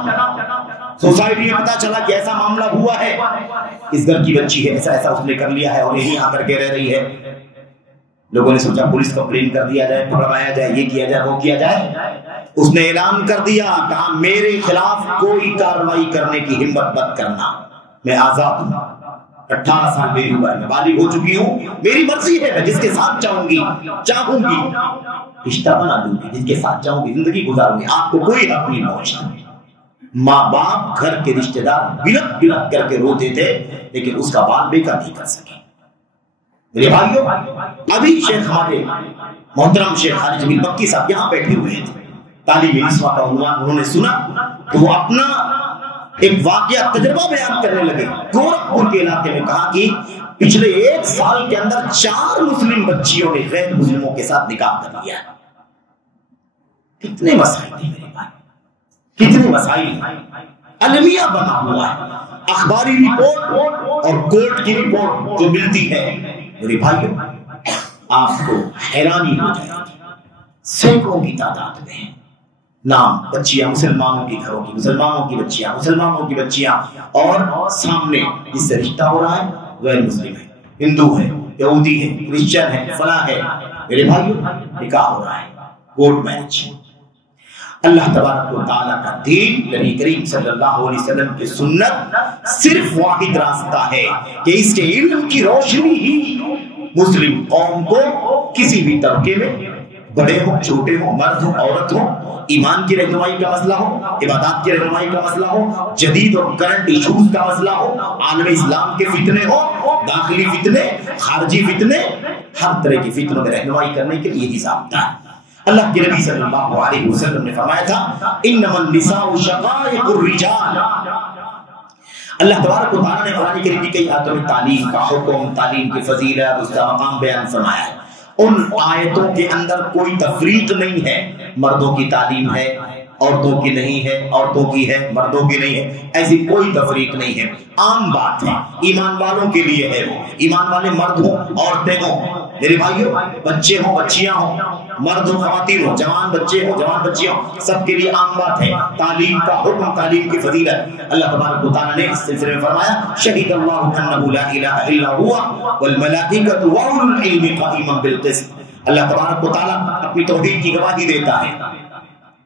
سوسائٹی میں پتا چلا کہ ایسا معاملہ ہوا ہے، اس گھر کی بچی ہے، ایسا ایسا اس نے کر لیا ہے اور یہیں آ کر کے رہ رہی ہے۔ لوگوں نے سوچا پولیس کمپلین کر دیا جائے، پکڑوایا جائے، یہ کیا جائے، وہ کیا جائے۔ اس نے اعلان کر دیا، کہا میرے خلاف کوئی کارروائی کرنے کی ہمت مت کرنا، میں آزاد ہوں، 18 سال میری عمر ہے، میں بالغ ہو چکی ہوں، میری مرضی ہے، میں جس کے ساتھ چاہوں گی رشتہ بنا دوں گی، جس کے ساتھ چاہوں گی زندگی گزاروں گی، آپ کو کوئی حق نہیں پہنچتا۔ ماں باپ گھر کے رشتہ دار بلک بلک کر کے روتے تھے، لیکن اس کا بال بیکا نہیں کر سکے۔ میرے بھائیوں، ابھی شیخ ہمارے محترم شیخ خالد جمیل مکی صاحب یہاں بیٹھے ہوئے تھے، تعلیم نسواں کا عنوان انہوں نے سنا تو وہ اپنا ایک واقعہ تجربہ بیان کرنے لگے۔ گورکھپور کے علاقے میں کہا کہ پچھلے 1 سال کے اندر 4 مسلم بچیوں نے غیر مسلموں کے ساتھ نکاح کر لیا۔ کتنے مسائل ہیں میرے بھائی، کتنے مسائل ہیں، المیہ بنا ہوا ہے۔ اخباری رپورٹ اور کورٹ کی رپورٹ جو ملتی ہے میرے بھائیوں، آپ کو حیرانی ہو جائے گی، سینکڑوں کی تعداد میں نام بچیاں مسلمانوں کے گھروں کی، مسلمانوں کی بچیاں، مسلمانوں کی بچیاں، اور سامنے جس سے رشتہ ہو رہا ہے غیر مسلم ہے، ہندو ہے، یہودی ہے، کرسچن ہے، فلاں ہے۔ میرے بھائیوں، نکاح ہو رہا ہے، کورٹ میرج۔ اللہ تبارک و تعالیٰ کا دین، نبی کریم صلی اللہ علیہ وسلم کی سنت صرف واحد راستہ ہے کہ اس کے علم کی روشنی ہی مسلم قوم کو کسی بھی طبقے میں، بڑے ہوں چھوٹے ہوں، مرد ہوں عورت ہوں، ایمان کی رہنمائی کا مسئلہ ہو، عبادات کی رہنمائی کا مسئلہ ہو، جدید اور کرنٹ ایشوز کا مسئلہ ہو، عالم اسلام کے فتنے ہو، داخلی فتنے، خارجی فتنے، ہر طرح کی فتنوں میں رہنمائی کرنے کے لیے یہی ضابطہ ہے۔ اللہ کے نبی صلی اللہ علیہ وسلم نے فرمایا تھا انما النساء شقائق الرجال۔ اللہ تبارک و تعالیٰ نے قرآن کریم کی کئی آیتوں میں تعلیم کا حکم، تعلیم کی فضیلت، اس کا مقام بیان فرمایا ہے۔ ان آیتوں کے اندر کوئی تفریق نہیں ہے، مردوں کی تعلیم ہے، عورتوں کی نہیں ہے، عورتوں کی ہے، مردوں کی نہیں ہے، ایسی کوئی تفریق نہیں ہے، عام بات ہے، ایمان والوں کے لیے ہے، وہ ایمان والے مرد ہوں عورتیں ہوں، میرے بھائیوں، بچے ہوں بچیاں ہوں، مرد ہوں خواتین ہوں، جوان بچے ہوں جوان بچیاں ہوں، سب کے لیے عام بات ہے تعلیم کا حکم، تعلیم کی فضیلت۔ اللہ تبارک و تعالیٰ نے اس سلسلے میں فرمایا شہید اللہ انہ لا الہ الا هو والملائکۃ واولو العلم قائما بالقسط۔ اللہ تبارک و تعالیٰ اپنی توحید کی گواہی دیتا ہے،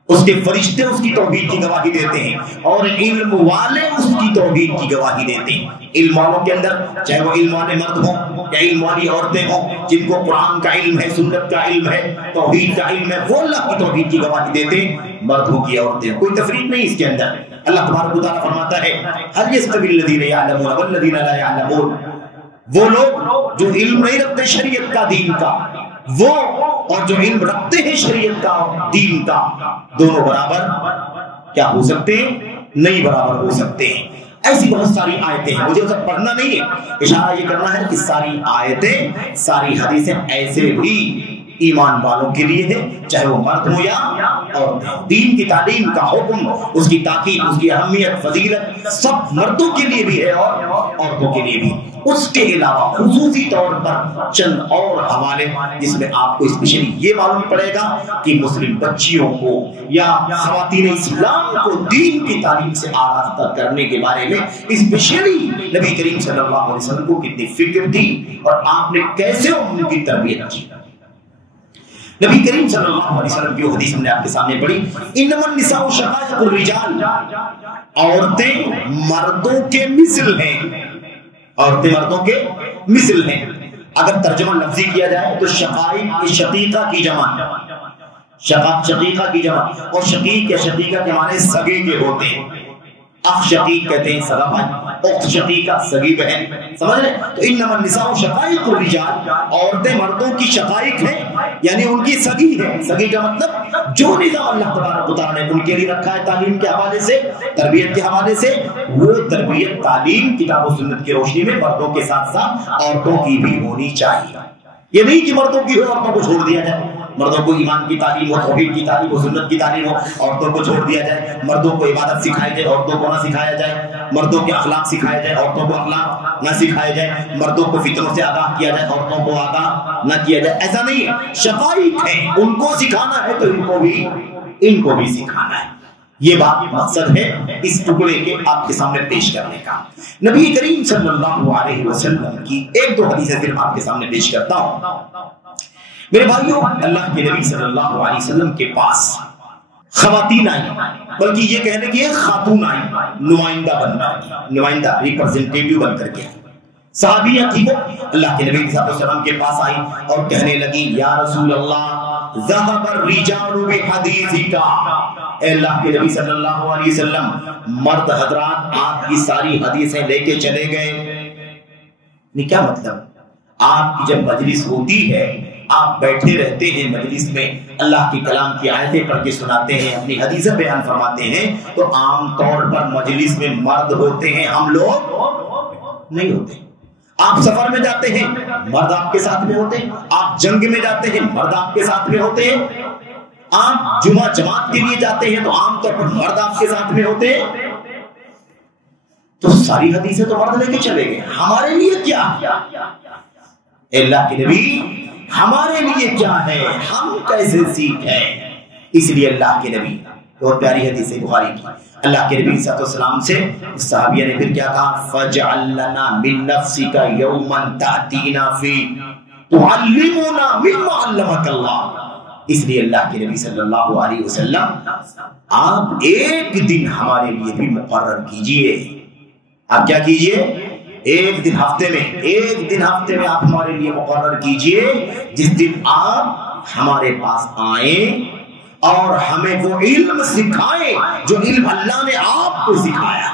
اس کے فرشتے اس کی توحید کی گواہی دیتے ہیں، اور علم والے اس کی توحید کی گواہی دیتے ہیں۔ علم والوں کے اندر چاہے وہ علم والے مرد ہوں یا علم والی عورتیں ہوں، جن کو قرآن کا علم ہے، سنت کا علم ہے، توحید کا علم ہے، وہ اللہ کی توحید کی گواہی دیتے ہیں، مرد ہوں کی عورتیں، کوئی تفریق نہیں اس کے اندر۔ اللہ تبارک و تعالیٰ فرماتا ہے هل يستوي الذين يعلمون والذين لا يعلمون، وہ لوگ جو علم نہیں رکھتے شریعت کا، دین کا، وہ اور جو علم رکھتے ہیں شریعت کا، دین کا، دونوں برابر کیا ہو سکتے ہیں؟ نہیں برابر ہو سکتے ہیں۔ ایسی بہت ساری آیتیں ہیں، مجھے سب پڑھنا نہیں ہے، اشارہ یہ کرنا ہے کہ ساری آیتیں، ساری حدیثیں ایسے بھی ایمان والوں کے لیے ہے، چاہے وہ مرد ہو یا عورت ہو۔ دین کی تعلیم کا حکم، اس کی تاکید، اس کی اہمیت، فضیلت سب مردوں کے لیے بھی ہے اور عورتوں کے لیے بھی۔ اس کے علاوہ خصوصی طور پر چند اور حوالے جس میں آپ کو اسپیشلی یہ معلوم پڑے گا کہ مسلم بچیوں کو یا خواتین اسلام کو دین کی تعلیم سے آراستہ کرنے کے بارے میں اسپیشلی نبی کریم صلی اللہ علیہ وسلم کو کتنی فکر تھی اور آپ نے کیسے ان کی تربیت کی۔ نبی کریم صلی اللہ علیہ وسلم کی حدیث ہم نے آپ کے سامنے پڑھی، انما النساء شقائق الرجال، عورتیں مردوں کے مثل ہیں، عورتیں مردوں کے مثل ہیں۔ اگر ترجمہ لفظی کیا جائے تو شقائق شقیقہ کی جمع، شقیقہ کی جمع، اور شقیق یا شقیقہ کے معنی سگے کے ہوتے ہیں۔ اخ شقیق کہتے ہیں سگا بھائی، اخت شقیقہ سگی بہن، سمجھ رہے؟ تو انما النساء شقائق الرجال، عورتیں مردوں کی شقائق ہیں، یعنی ان کی سگی ہے۔ سگی کا مطلب جو نظام اللہ تبارک و تعالیٰ نے ان کے لیے رکھا ہے تعلیم کے حوالے سے، تربیت کے حوالے سے، وہ تربیت تعلیم کتاب و سنت کی روشنی میں مردوں کے ساتھ ساتھ عورتوں کی بھی ہونی چاہیے۔ یہ نہیں کہ مردوں کی ہو عورتوں کو چھوڑ دیا جائے، مردوں کو ایمان کی تعلیم ہو، توحید کی تعلیم ہو، سنت کی تعلیم ہو، عورتوں کو چھوڑ دیا جائے، مردوں کو عبادت سکھائی جائے، عورتوں کو نہ سکھایا جائے، مردوں کے اخلاق سکھائے جائے، عورتوں کو اخلاق نہ سکھائے جائے، مردوں کو فطروں سے آگاہ کیا جائے، عورتوں کو آگاہ نہ کیا جائے، ایسا نہیں ہے۔ شقائق ہیں، ان کو سکھانا ہے تو ان کو بھی سکھانا ہے۔ یہ بات مقصد ہے اس ٹکڑے کے آپ کے سامنے پیش کرنے کا۔ نبی کریم صلی اللہ علیہ وسلم کی ایک دو حدیثیں صرف آپ کے سامنے پیش کرتا ہوں۔ میرے بھائیوں، اللہ کے نبی صلی اللہ علیہ وسلم کے پاس خواتین آئیں، بلکہ یہ کہنے کی ایک خاتون آئیں، نمائندہ بن کر، نمائندہ ریپرزنٹیٹیو بن کر کے صحابیہ تھی وہ، اللہ کے نبی صلی اللہ علیہ وسلم کے پاس آئی اور کہنے لگی یا رسول اللہ ذهب الرجال بحدیثک، اے اللہ کے نبی صلی اللہ علیہ وسلم، مرد حضرات آپ کی ساری حدیثیں لے کے چلے گئے۔ نہیں، کیا مطلب؟ آپ کی جب مجلس ہوتی ہے، آپ بیٹھے رہتے ہیں مجلس میں، اللہ کی کلام کی آیتیں پڑھ کے سناتے ہیں، اپنی حدیثیں بیان فرماتے ہیں، تو عام طور پر مجلس میں مرد ہوتے ہیں، ہم لوگ نہیں ہوتے۔ آپ سفر میں جاتے ہیں، مرد آپ کے ساتھ میں ہوتے ہیں، آپ جنگ میں جاتے ہیں، مرد آپ کے ساتھ میں ہوتے ہیں، آپ جمعہ جماعت کے لیے جاتے ہیں تو عام طور پر مرد آپ کے ساتھ میں ہوتے ہیں۔ تو ساری حدیثیں تو مرد لے کے چلے گئے، ہمارے لیے کیا؟ اللہ کے نبی ہمارے لیے کیا ہے، ہم کیسے سیکھیں؟ اس لیے اللہ کے نبی، بہت پیاری حدیث ہے بخاری کی، اللہ کے نبی صلی اللہ علیہ وسلم سے صحابیہ نے پھر کیا کہا، فَجْعَلْ لَنَا مِن نَفْسِكَ يَوْمًا تَأْتِينَا فِيهِ تُعَلِّمُنَا مِمَّا عَلَّمَكَ اللَّهُ۔ اس لیے اللہ کے نبی صلی اللہ علیہ وسلم آپ ایک دن ہمارے لیے بھی مقرر کیجئے۔ آپ کیا کیجئے؟ ایک دن ہفتے میں آپ ہمارے لیے مقرر کیجئے جس دن آپ ہمارے پاس آئیں اور ہمیں وہ علم سکھائیں جو علم اللہ نے آپ کو سکھایا۔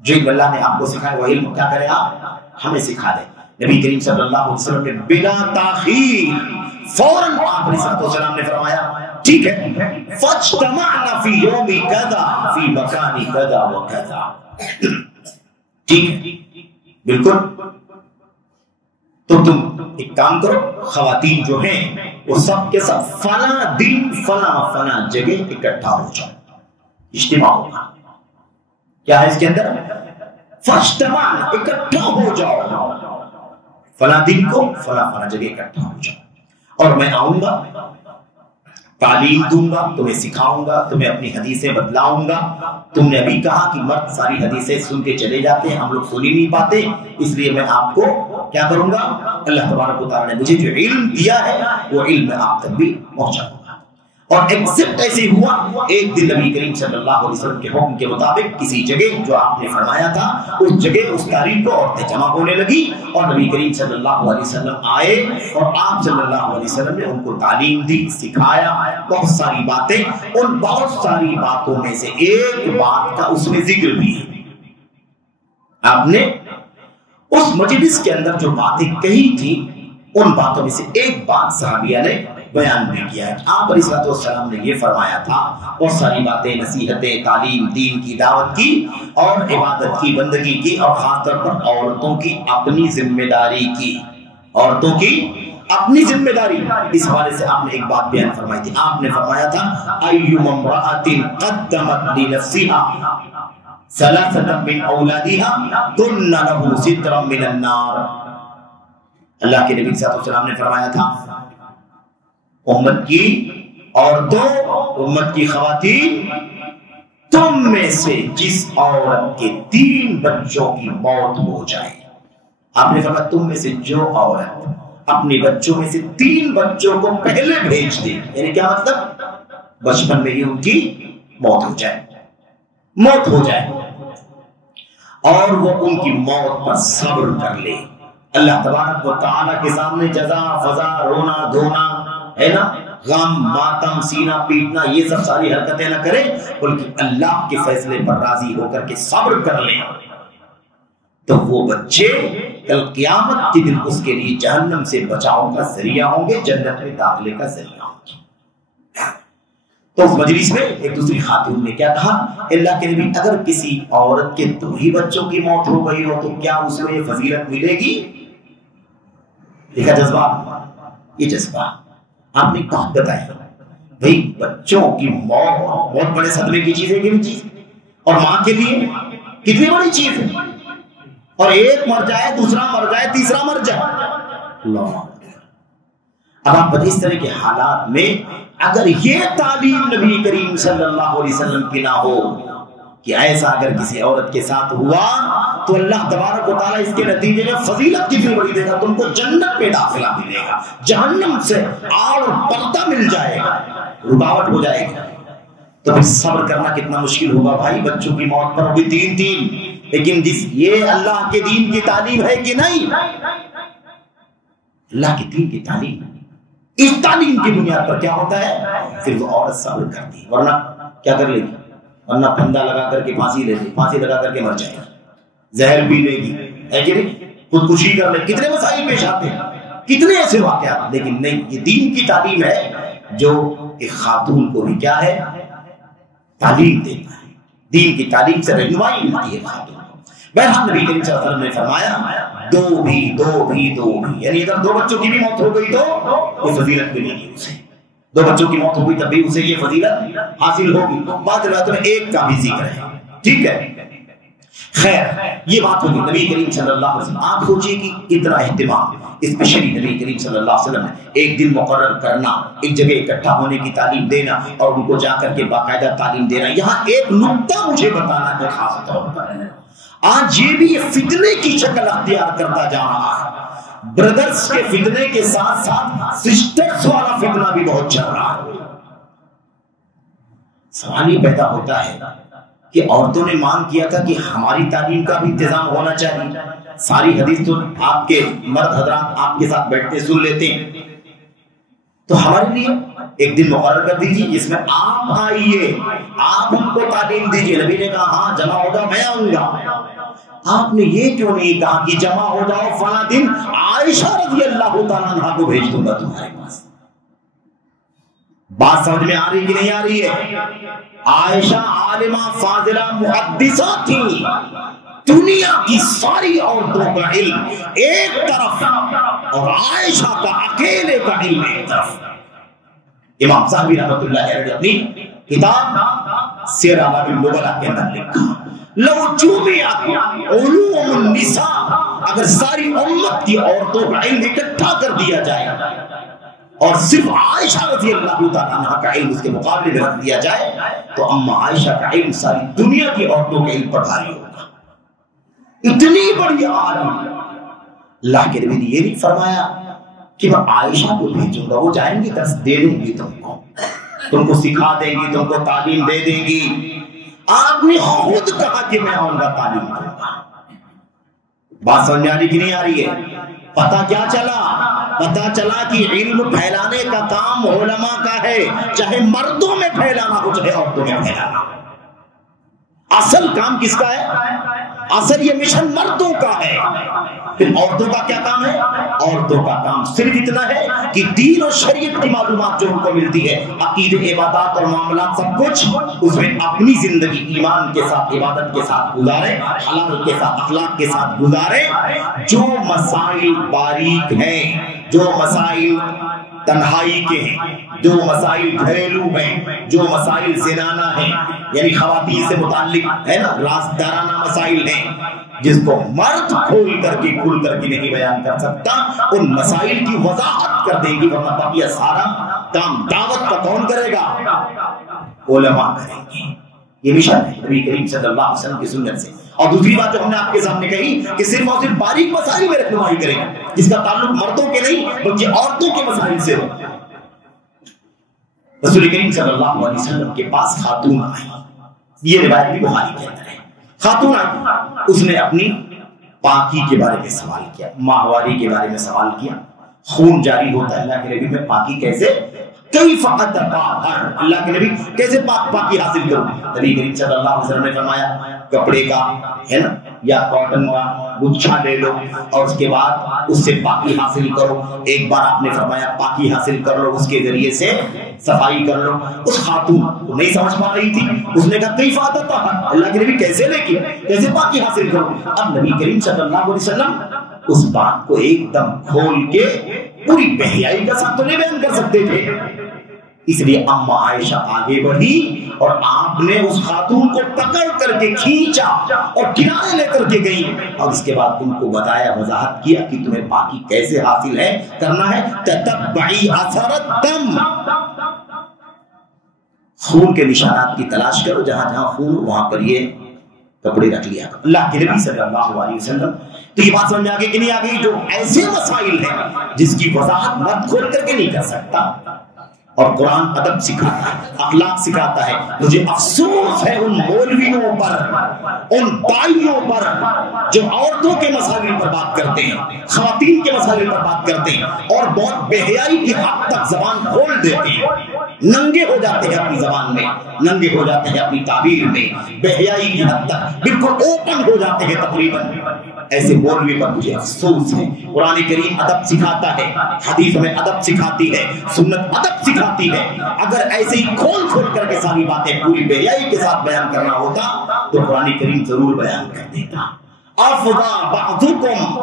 جو علم اللہ نے آپ کو سکھایا وہ علم کیا کرے؟ آپ ہمیں سکھا دیں۔ نبی کریم صلی اللہ علیہ وسلم نے بلا تاخیر فوراً آپ علیہ السلام نے فرمایا ٹھیک ہے، فاجتمعنا فی یوم کذا فی مکان کذا و کذا، ٹھیک ہے بالکل، تو تم ایک کام کرو، خواتین جو ہیں وہ سب کے سب فلاں دن فلاں جگہ اکٹھا ہو جاؤ، اجتماع ہوگا۔ کیا ہے اس کے اندر؟ فاجتمعنا، اکٹھا ہو جاؤ، فلاں دن کو فلاں جگہ اکٹھا ہو جاؤ، اور میں آؤں گا، تعلیم دوں گا، تمہیں سکھاؤں گا، تمہیں اپنی حدیثیں بتلاؤں گا۔ تم نے ابھی کہا کہ مرد ساری حدیثیں سن کے چلے جاتے ہیں، ہم لوگ سن ہی نہیں پاتے، اس لیے میں آپ کو کیا کروں گا، اللہ تبارک و تعالیٰ نے مجھے جو علم دیا ہے وہ علم میں آپ تک بھی پہنچاؤں گا۔ اور ایکسپٹ ایسے ہوا، ایک دن نبی کریم صلی اللہ علیہ وسلم کے حکم کے مطابق کسی جگہ جو آپ نے فرمایا تھا اس جگہ اس تاریخ کو عورتیں جمع ہونے لگی، اور نبی کریم صلی اللہ علیہ وسلم آئے اور آپ صلی اللہ علیہ وسلم نے ان کو تعلیم دی، سکھایا بہت ساری باتیں۔ ان بہت ساری باتوں میں سے ایک بات کا اس میں ذکر بھی ہے، آپ نے اس مجلس کے اندر جو باتیں کہی تھی ان باتوں میں سے ایک بات صحابیہ نے بیان بھی کیا ہے۔ آپ علیہ السلام نے یہ فرمایا تھا، بہت ساری باتیں، نصیحتیں، تعلیم، دین کی دعوت کی اور عبادت کی، بندگی کی، اور خاص طور پر عورتوں کی اپنی ذمہ داری کی، عورتوں کی اپنی ذمہ داری، اس حوالے سے آپ نے ایک بات بیان فرمائی تھی۔ آپ نے فرمایا تھا ایما امرأۃ قدمت لنفسها ثلاثة من اولادها كن له سترا من النار. اللہ کے نبی صلی اللہ علیہ وسلم نے فرمایا تھا امت کی عورتوں، امت کی خواتین، تم میں سے جس عورت کے 3 بچوں کی موت ہو جائے، آپ نے فرمایا تم میں سے جو عورت اپنے بچوں میں سے 3 بچوں کو پہلے بھیج دے، یعنی کیا مطلب، بچپن میں ہی ان کی موت ہو جائے، موت ہو جائے، اور وہ ان کی موت پر صبر کر لے، اللہ تبارک و تعالیٰ کے سامنے جزا فضا، رونا دھونا ہے نا، غم ماتم، سینہ پیٹنا، یہ سب ساری حرکتیں نہ کرے، بلکہ اللہ کے فیصلے پر راضی ہو کر کے صبر کر لیں، تو وہ بچے کل قیامت کے دن اس کے لیے جہنم سے بچاؤ کا ذریعہ ہوں گے، جنت میں داخلے کا ذریعہ ہوں گے۔ تو اس مجلس میں ایک دوسری خاتون نے کیا کہا، اللہ کے نبی اگر کسی عورت کے 2 ہی بچوں کی موت ہو گئی ہو تو کیا اس میں فضیلت ملے گی؟ دیکھا جذبہ، یہ جذبہ آپ نے کہاں بتایا بھئی، بچوں کی موت بہت بڑے صدمے کی چیز ہے کہ نہیں چیز، اور ماں کے لیے کتنی بڑی چیز ہے، اور ایک مر جائے، دوسرا مر جائے، تیسرا مر جائے، اللہ۔ اب آپ اس طرح کے حالات میں اگر یہ تعلیم نبی کریم صلی اللہ علیہ وسلم کی نہ ہو کہ ایسا اگر کسی عورت کے ساتھ ہوا تو اللہ تبارک و تعالیٰ اس کے نتیجے میں فضیلت کتنی بڑی دے گا، تم کو جنت میں داخلہ ملے گا، جہنم سے آڑ اور پردہ مل جائے گا، رکاوٹ ہو جائے گا، تو پھر صبر کرنا کتنا مشکل ہوگا بھائی، بچوں کی موت پر بھی 3 لیکن یہ اللہ کے دین کی تعلیم ہے کہ نہیں؟ اللہ کے دین کی تعلیم، اس تعلیم کی بنیاد پر کیا ہوتا ہے، پھر وہ عورت صبر کرتی ہے، ورنہ کیا کر لے گی، ورنہ پھندا لگا کر کے پھانسی لے لے، پھانسی لگا کر کے مر جائے گی، زہر پی لے گی، ہے کہ نہیں، خودکشی کر لے، کتنے مسائل پیش آتے ہیں، کتنے ایسے واقعات، لیکن نہیں، یہ دین کی تعلیم ہے جو ایک خاتون کو بھی کیا ہے، تعلیم دیتا ہے، دین کی تعلیم سے رہنمائی ملتی ہے خاتون کو۔ بہرحال نبی کریم صلی اللہ علیہ وسلم نے فرمایا 2 بھی، یعنی اگر 2 بچوں کی بھی موت ہو گئی تو یہ فضیلت ملے گی اسے، 2 بچوں کی موت ہو گئی تب بھی اسے یہ فضیلت حاصل ہوگی، بعض روایتوں میں 1 کا بھی ذکر ہے، ٹھیک ہے، خیر یہ بات ہوگی نبی کریم صلی اللہ علیہ وسلم۔ آپ سوچئے کہ اتنا اہتمام، اسپیشلی نبی کریم صلی اللہ علیہ وسلم نے ایک دن مقرر کرنا، ایک جگہ اکٹھا ہونے کی تعلیم دینا اور ان کو جا کر کے باقاعدہ تعلیم دینا۔ یہاں ایک نقطہ مجھے بتانا ہے خاص طور پر، آج یہ بھی فتنے کی شکل اختیار کرتا جا رہا ہے، بردرز کے فتنے کے ساتھ ساتھ سسٹرز والا فتنہ بھی بہت چل رہا ہے۔ سوال یہ پیدا ہوتا ہے کہ عورتوں نے مانگ کیا تھا کہ ہماری تعلیم کا بھی انتظام ہونا چاہیے، ساری حدیث تو آپ کے مرد حضرات آپ کے ساتھ بیٹھتے سن لیتے ہیں، تو ہمارے لیے ایک دن مقرر کر دیجیے جس میں آپ آئیے، آپ ہم کو تعلیم دیجیے۔ نبی نے کہا ہاں جمع ہوگا، میں آؤں گا۔ آپ نے یہ کیوں نہیں کہا کہ جمع ہو جاؤ فلاں دن، عائشہ رضی اللہ تعالیٰ عنہا کو بھیج دوں گا تمہارے پاس؟ بات سمجھ میں آ رہی کہ نہیں آ رہی ہے؟ عائشہ عالمہ فاضلہ محدثہ تھی، دنیا کی ساری عورتوں کا علم ایک طرف اور عائشہ کا اکیلے کا علم ایک طرف۔ امام صاحبی رحمۃ اللہ علیہ اپنی کتاب سیر اعلام النبلاء کے اندر لکھا، لو جمعت علوم النساء، اگر ساری امت کی عورتوں کا علم اکٹھا کر دیا جائے اور صرف عائشہ رضی اللہ تعالیٰ عنہ کا علم اس کے مقابلے میں رکھ دیا جائے تو اما عائشہ کا علم ساری دنیا کی عورتوں کے علم پر بھاری ہوگا۔ اتنی بڑی عالم، اللہ کے نبی نے یہ نہیں فرمایا کہ میں عائشہ کو بھیجوں گا، وہ جائیں گی درس دے دیں گی، تم کو سکھا دیں گی، تم کو تعلیم دے دیں گی۔ آپ نے خود کہا کہ میں آؤں گا تعلیم دوں گا۔ بات سمجھ آ رہی کہ نہیں آ رہی ہے؟ پتہ کیا چلا؟ پتہ چلا کہ علم پھیلانے کا کام علماء کا ہے، چاہے مردوں میں پھیلانا ہو چاہے عورتوں میں پھیلانا۔ اصل کام کس کا ہے؟ اصل یہ مشن مردوں کا ہے۔ پھر عورتوں کا کیا کام ہے؟ عورتوں کا کام صرف اتنا ہے کہ دین اور شریعت کی معلومات جو ان کو ملتی ہے، عقیدے، عبادات اور معاملات سب کچھ اس میں اپنی زندگی ایمان کے ساتھ، عبادت کے ساتھ گزارے، حلال کے ساتھ، اخلاق کے ساتھ گزارے۔ جو مسائل باریک ہیں، جو مسائل تنہائی کے ہیں، جو مسائل گھریلو ہیں، جو مسائل زنانہ ہیں، یعنی خواتین سے متعلق ہے نا رازدارانہ مسائل ہیں، جس کو مرد کھول کر کے نہیں بیان کر سکتا، ان مسائل کی وضاحت کر دے گی، ورنہ باقی سارا کام دعوت کا کون کرے گا؟ علماء کریں گے۔ یہ مشن ہے نبی کریم صلی اللہ علیہ وسلم کی سنت سے۔ اور دوسری بات جو ہم نے آپ کے سامنے کہی کہ صرف اور صرف باریک مسائل میں رہنمائی کریں گے، جس کا تعلق مردوں کے نہیں بلکہ عورتوں کے مسائل سے ہو۔ رسول کریم صلی اللہ علیہ وسلم کے پاس خاتون آئی، یہ روایت بھی بخاری کے اندر ہے۔ خاتون آئی، اس نے اپنی پاکی کے بارے میں سوال کیا، ماہواری کے بارے میں سوال کیا، خون جاری ہوتا ہے، اللہ کے نبی میں پاکی کیسے، کیف اتطہر، اللہ کے نبی کیسے پاکی حاصل کروں؟ نبی کریم صلی اللہ علیہ وسلم نے فرمایا کپڑے کا ہے نا یا کاٹن کا گچھا لے لو اور اس کے بعد اس سے پاکی حاصل کرو۔ ایک بار آپ نے فرمایا پاکی حاصل کر لو، اس کے ذریعے سے صفائی کر لو۔ اس خاتون کو نہیں سمجھ پا رہی تھی، اس نے کہا کیف اتطہر، اللہ کے نبی کیسے لے کے کیسے پاکی حاصل کروں؟ اب نبی کریم صلی اللہ علیہ وسلم اس بات کو ایک دم کھول کے پوری بہیائی کا ساتھ تو نہیں بیان کر سکتے تھے، اس لیے اما عائشہ آگے بڑھی اور آپ نے اس خاتون کو پکڑ کر کے کھینچا اور کنارے لے کر کے گئی، اور اس کے بعد ان کو بتایا، وضاحت کیا کہ تمہیں پاکی کیسے حاصل ہے کرنا ہے، تتبعی اثر الدم، خون کے نشانات کی تلاش کرو، جہاں جہاں خون وہاں پر یہ کپڑے رکھ لیا۔ اللہ کے نبی صلی اللہ علیہ وسلم تو یہ بات سمجھ آگے کہ نہیں آگئی، جو ایسے مسائل ہیں جس کی وضاحت مرد کھول کر کے نہیں کر سکتا، اور قرآن ادب سکھاتا ہے، اخلاق سکھاتا ہے۔ مجھے افسوس ہے ان مولویوں پر، ان داعیوں پر جو عورتوں کے مسائل پر بات کرتے ہیں، خواتین کے مسائل پر بات کرتے ہیں اور بہت بے حیائی کی حد تک زبان کھول دیتے ہیں، ننگے ہو جاتے ہیں اپنی زبان میں، ننگے ہو جاتے ہیں اپنی تعبیر میں، بے حیائی کی حد تک بالکل اوپن ہو جاتے ہیں تقریباً۔ ایسے مولوی پر مجھے افسوس ہے۔ قرآن کریم ادب سکھاتا ہے، حدیث میں ادب سکھاتی ہے، سنت ادب سکھاتی ہے۔ اگر ایسے ہی کھول کھول کر کے ساری باتیں پوری بے حیائی کے ساتھ بیان کرنا ہوتا تو قرآن کریم ضرور بیان کر دیتا۔ افضا بعضکم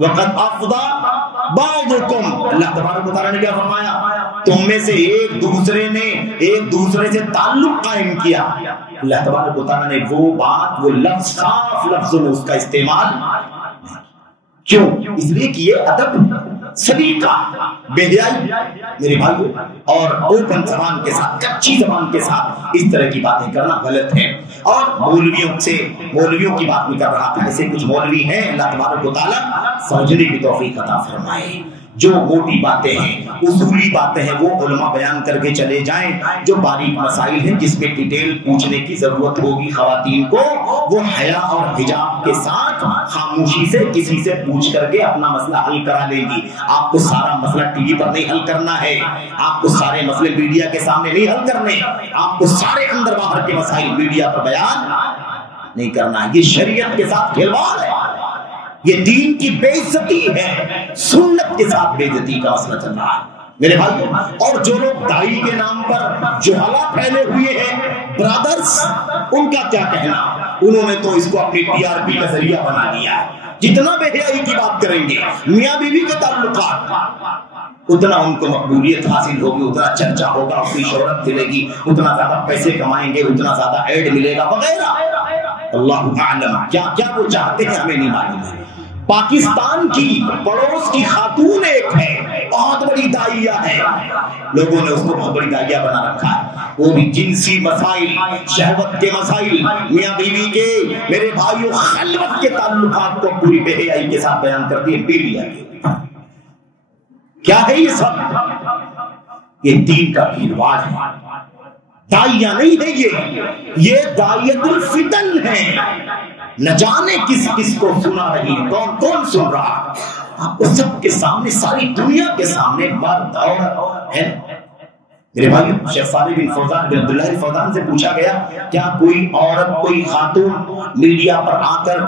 وقد افضا بعضکم، اللہ تبارک و تعالیٰ نے کیا فرمایا؟ تم میں سے ایک دوسرے نے ایک دوسرے سے تعلق قائم کیا۔ اللہ تبارک و تعالیٰ نے وہ بات، وہ لفظ صاف لفظوں میں اس کا استعمال کیوں؟ اس لیے کہ یہ ادب، سلیقہ، بے حیائی میرے بھائیو اور اوپن زبان کے ساتھ، کچی زبان کے ساتھ اس طرح کی باتیں کرنا غلط ہے۔ اور مولویوں کی بات میں کر رہا تھا، ایسے کچھ مولوی ہیں، اللہ تبارک و تعالیٰ سمجھنے کی توفیق عطا فرمائے۔ جو موٹی باتیں ہیں، اصولی باتیں ہیں، وہ علماء بیان کر کے چلے جائیں۔ جو باریک مسائل ہیں جس میں ڈیٹیل پوچھنے کی ضرورت ہوگی خواتین کو، وہ حیا اور حجاب کے ساتھ خاموشی سے کسی سے پوچھ کر کے اپنا مسئلہ حل کرا لیں گی۔ آپ کو سارا مسئلہ ٹی وی پر نہیں حل کرنا ہے، آپ کو سارے مسئلے میڈیا کے سامنے نہیں حل کرنے، آپ کو سارے اندر باہر کے مسائل میڈیا پر بیان نہیں کرنا۔ یہ شریعت کے ساتھ کھلواڑ ہے، یہ دین کی بے عزتی ہے، سنت کے ساتھ بے عزتی کا مسئلہ چل رہا ہے میرے بھائی۔ اور جو لوگ داعی کے نام پر جہالہ پھیلے ہوئے ہیں، برادرز، ان کا کیا کہنا؟ انہوں نے تو اس کو اپنی ٹی آر پی کا ذریعہ بنا دیا ہے۔ جتنا بے حیائی کی بات کریں گے، میاں بیوی کے تعلقات، اتنا ان کو مقبولیت حاصل ہوگی، اتنا چرچا ہوگا، اتنی شہرت ملے گی، اتنا زیادہ پیسے کمائیں گے، اتنا زیادہ ایڈ ملے گا وغیرہ۔ اللہ اعلم کیا کیا وہ چاہتے ہیں ہمیں نہیں معلوم ہے۔ پاکستان کی پڑوس کی خاتون ایک ہے، بہت بڑی داعیہ ہے، لوگوں نے اس کو بہت بڑی داعیہ بنا رکھا ہے۔ وہ بھی جنسی مسائل، شہوت کے مسائل، میاں بیوی کے، میرے بھائیوں، خلوت کے تعلقات کو پوری بے حیائی کے ساتھ بیان کرتی ہے میڈیا کے۔ کیا ہے یہ سب؟ یہ دین کا کھلواڑ ہے، داعیہ نہیں ہے، یہ داعیت الفتن ہے۔ نہ جانے کس کس کو سنا رہی ہے، کون کون سن رہا، آپ کو سب کے سامنے، ساری دنیا کے سامنے مرد عورت ہے۔ میرے بھائی، شیخ صالح بن فوزان بن عبداللہ الفوزان سے پوچھا گیا کیا کوئی عورت، کوئی خاتون میڈیا پر آ کر،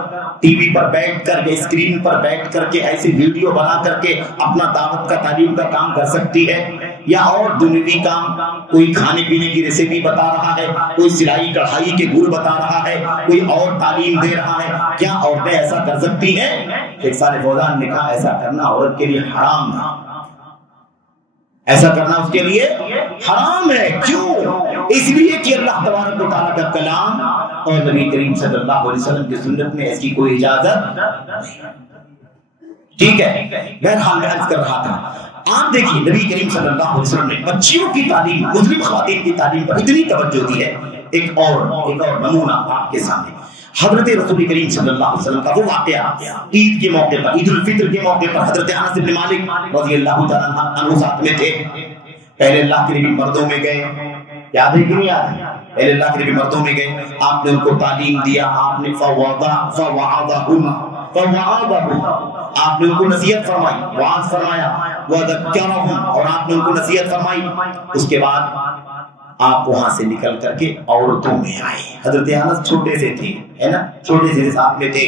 ٹی وی پر بیٹھ کر کے، اسکرین پر بیٹھ کر کے ایسی ویڈیو بنا کر کے اپنا دعوت کا، تعلیم کا کام کر سکتی ہے؟ یا اور دنیوی کام، کوئی کھانے پینے کی ریسیپی بتا رہا ہے، کوئی سلائی کڑھائی کے گل بتا رہا ہے، کوئی اور تعلیم دے رہا ہے، کیا عورتیں ایسا کر سکتی ہیں؟ شیخ صالح فوزان نے کہا ایسا کرنا عورت کے لیے حرام ہے۔ ایسا کرنا اس کے لیے حرام ہے. کیوں؟ اس لیے کہ اللہ تبارک و تعالیٰ کا کلام اور نبی کریم صلی اللہ علیہ وسلم کی سنت میں ایسی کوئی اجازت نہیں. ٹھیک ہے. بہرحال میں عرض کر رہا تھا، آپ دیکھیے نبی کریم صلی اللہ علیہ وسلم نے بچیوں کی تعلیم، مسلم خواتین کی تعلیم پر اتنی توجہ دی ہے. ایک اور نمونہ آپ کے سامنے حضرت رسول کریم صلی اللہ علیہ وسلم کا وہ واقعہ عید کے موقع پر، عید الفطر کے موقع پر حضرت انس بن مالک رضی اللہ تعالیٰ عنہ ساتھ میں تھے. پہلے اللہ کے نبی مردوں میں گئے، یاد ہے کہ نہیں یاد ہے؟ پہلے اللہ کے نبی مردوں میں گئے، آپ نے ان کو تعلیم دیا، آپ نے آپ نے ان کو نصیحت فرمائی، وعظ فرمایا، وذکرہم، اور آپ نے ان کو نصیحت فرمائی. اس کے بعد آپ وہاں سے نکل کر کے عورتوں میں آئے. حضرت انس چھوٹے سے تھے، ہے نا، چھوٹے سے ساتھ میں تھے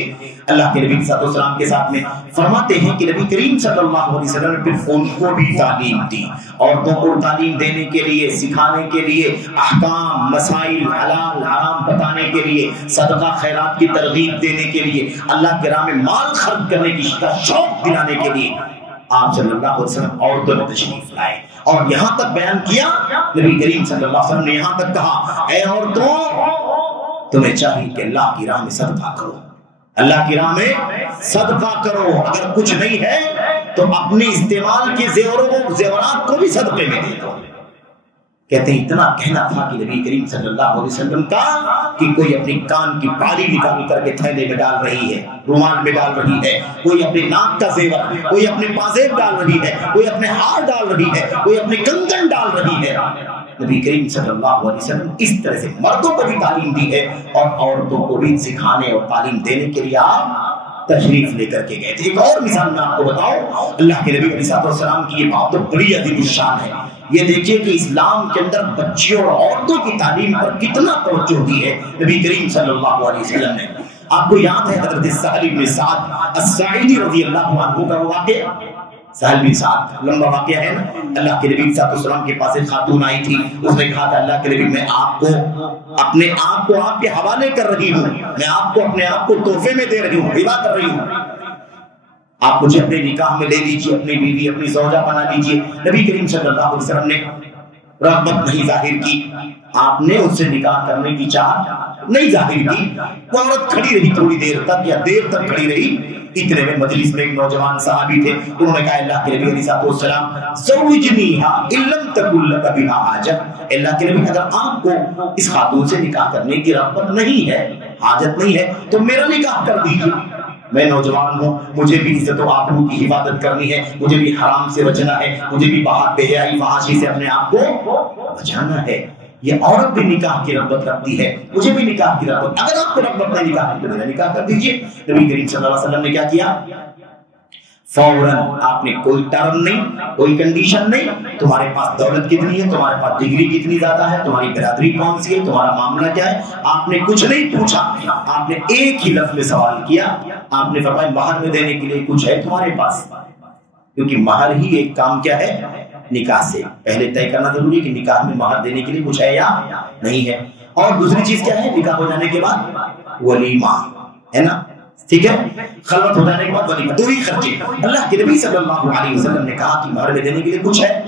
اللہ کے نبی صلی اللہ علیہ وسلم کے ساتھ میں. فرماتے ہیں کہ نبی کریم صلی اللہ علیہ وسلم نے پھر ان کو بھی تعلیم دی. عورتوں کو تعلیم دینے کے لیے، سکھانے کے لیے، احکام، مسائل، حلال حرام بتانے کے لیے، صدقہ خیرات کی ترغیب دینے کے لیے، اللہ کے راہ میں مال خرچ کرنے کی شوق دلانے کے لیے آپ صلی اللہ علیہ وسلم عورتوں میں تشریف لائے. اور یہاں تک بیان کیا نبی کریم صلی اللہ علیہ وسلم نے، یہاں تک کہا اے عورتوں تمہیں چاہیے کہ اللہ کی راہ میں صدقہ کرو، اللہ کی راہ میں صدقہ کرو. اگر کچھ نہیں ہے تو اپنے استعمال کے زیورات کو بھی صدقے میں دے دو. کہتے ہیں اتنا کہنا تھا کہ نبی کریم صلی اللہ علیہ وسلم کا کہ کوئی اپنی کان کی بالی نکال کر کے تھیلے میں ڈال رہی ہے، رومال میں ڈال رہی ہے، کوئی اپنے ناک کا زیور، کوئی اپنے پازیب ڈال رہی ہے، کوئی اپنے ہار ڈال رہی ہے، کوئی اپنے کنگن ڈال رہی ہے. نبی کریم صلی اللہ علیہ وسلم اس طرح سے مردوں کو بھی تعلیم دی ہے اور عورتوں کو بھی سکھانے اور تعلیم دینے کے لیے آپ تشریف لے کر کے گئے تھے. ایک اور مثال میں آپ کو بتاؤں، اللہ کے نبی علیہ السلام کی یہ بات تو بڑی عظیم الشان ہے. یہ دیکھیے کہ اسلام کے اندر بچیوں اور عورتوں کی تعلیم پر کتنا توجہ دی ہے نبی کریم صلی اللہ علیہ وسلم نے. آپ کو یاد ہے حضرت سہل بن سعد الساعدی رضی اللہ عنہ کا واقعہ؟ سہل بن سعد لمبا واقعہ ہے نا. اللہ کے نبی صلی اللہ علیہ وسلم کے پاس ایک خاتون آئی تھی، اس نے کہا تھا اللہ کے نبی میں آپ کو اپنے آپ کو آپ کے حوالے کر رہی ہوں، میں آپ کو اپنے آپ کو تحفے میں دے رہی ہوں، ہبہ کر رہی ہوں، آپ مجھے اپنے نکاح میں لے لیجیے، اپنی بیوی اپنی زوجہ بنا لیجیے. نبی کریم صلی اللہ علیہ وسلم نے رغبت نہیں ظاہر کی، آپ نے اس سے نکاح کرنے کی چاہت نہیں ظاہر کی. وہ عورت کھڑی رہی تھوڑی دیر تک یا دیر تک کھڑی رہی. اتنے میں مجلس میں ایک نوجوان صحابی تھے، انہوں نے کہا اللہ کے نبی علیہ السلام زوجنیھا ان لم تکن لک بھا حاجہ، اللہ کے نبی اگر آپ کو اس خاتون سے نکاح کرنے کی رغبت نہیں ہے، حاجت نہیں ہے، تو میرا نکاح کر دیجیے. میں نوجوان ہوں، مجھے بھی عزت و آبرو کی حفاظت کرنی ہے، مجھے بھی حرام سے بچنا ہے، مجھے بھی باہر بے حیائی فحاشی سے اپنے آپ کو بچانا ہے. یہ عورت بھی نکاح کی رغبت رکھتی ہے، مجھے بھی نکاح کی رغبت، اگر آپ کو رغبت نہیں نکاح کی تو میرا نکاح کر دیجیے. نبی کریم صلی اللہ علیہ وسلم نے کیا کیا؟ فوراً آپ نے کوئی ٹرم نہیں، کوئی کنڈیشن نہیں، تمہارے پاس دولت کتنی ہے، تمہارے پاس ڈگری کتنی زیادہ ہے، تمہاری برادری کون سی ہے، تمہارا معاملہ کیا ہے، آپ نے کچھ نہیں پوچھا. آپ نے ایک ہی لفظ میں سوال کیا، آپ نے فرمایا مہر میں دینے کے لیے کچھ ہے تمہارے پاس؟ کیونکہ مہر ہی ایک کام کیا ہے، نکاح سے پہلے طے کرنا ضروری ہے کہ نکاح میں مہر دینے کے لیے کچھ ہے یا نہیں ہے. اور دوسری چیز کیا ہے، نکاح ہو جانے کے بعد ولیمہ ہے نا، ٹھیک ہے، خلوت ہو جانے کے بعد ولیمہ، دو ہی خرچے. اللہ کے نبی صلی اللہ علیہ وسلم نے کہا کہ مہر میں دینے کے لیے کچھ ہے؟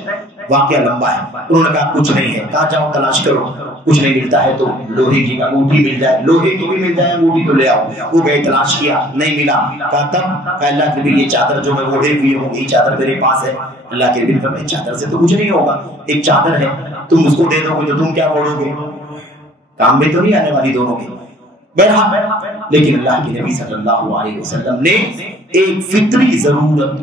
واقعہ لمبا ہے. انہوں نے کہا کچھ نہیں ہے. کہا جاؤ تلاش کرو، کچھ نہیں ملتا ہے تو لوہے کی انگوٹھی مل جائے، لوہے کی بھی مل جائے انگوٹھی تو لے آؤ. وہ گئے تلاش کیا، نہیں ملا. کہا تب کہا اللہ کے نبی یہ چادر جو میں اوڑھے ہوئی ہوں یہ چادر میرے پاس ہے. اللہ کے نبی نے فرمایا چادر سے تو کچھ نہیں ہوگا، ایک چادر ہے، تم اس کو دے دو گے تو تم کیا اوڑھو گے، کام میں تو نہیں آنے والی دونوں کے. بہرحال لیکن اللہ کے نبی صلی اللہ علیہ وسلم نے ایک فطری ضرورت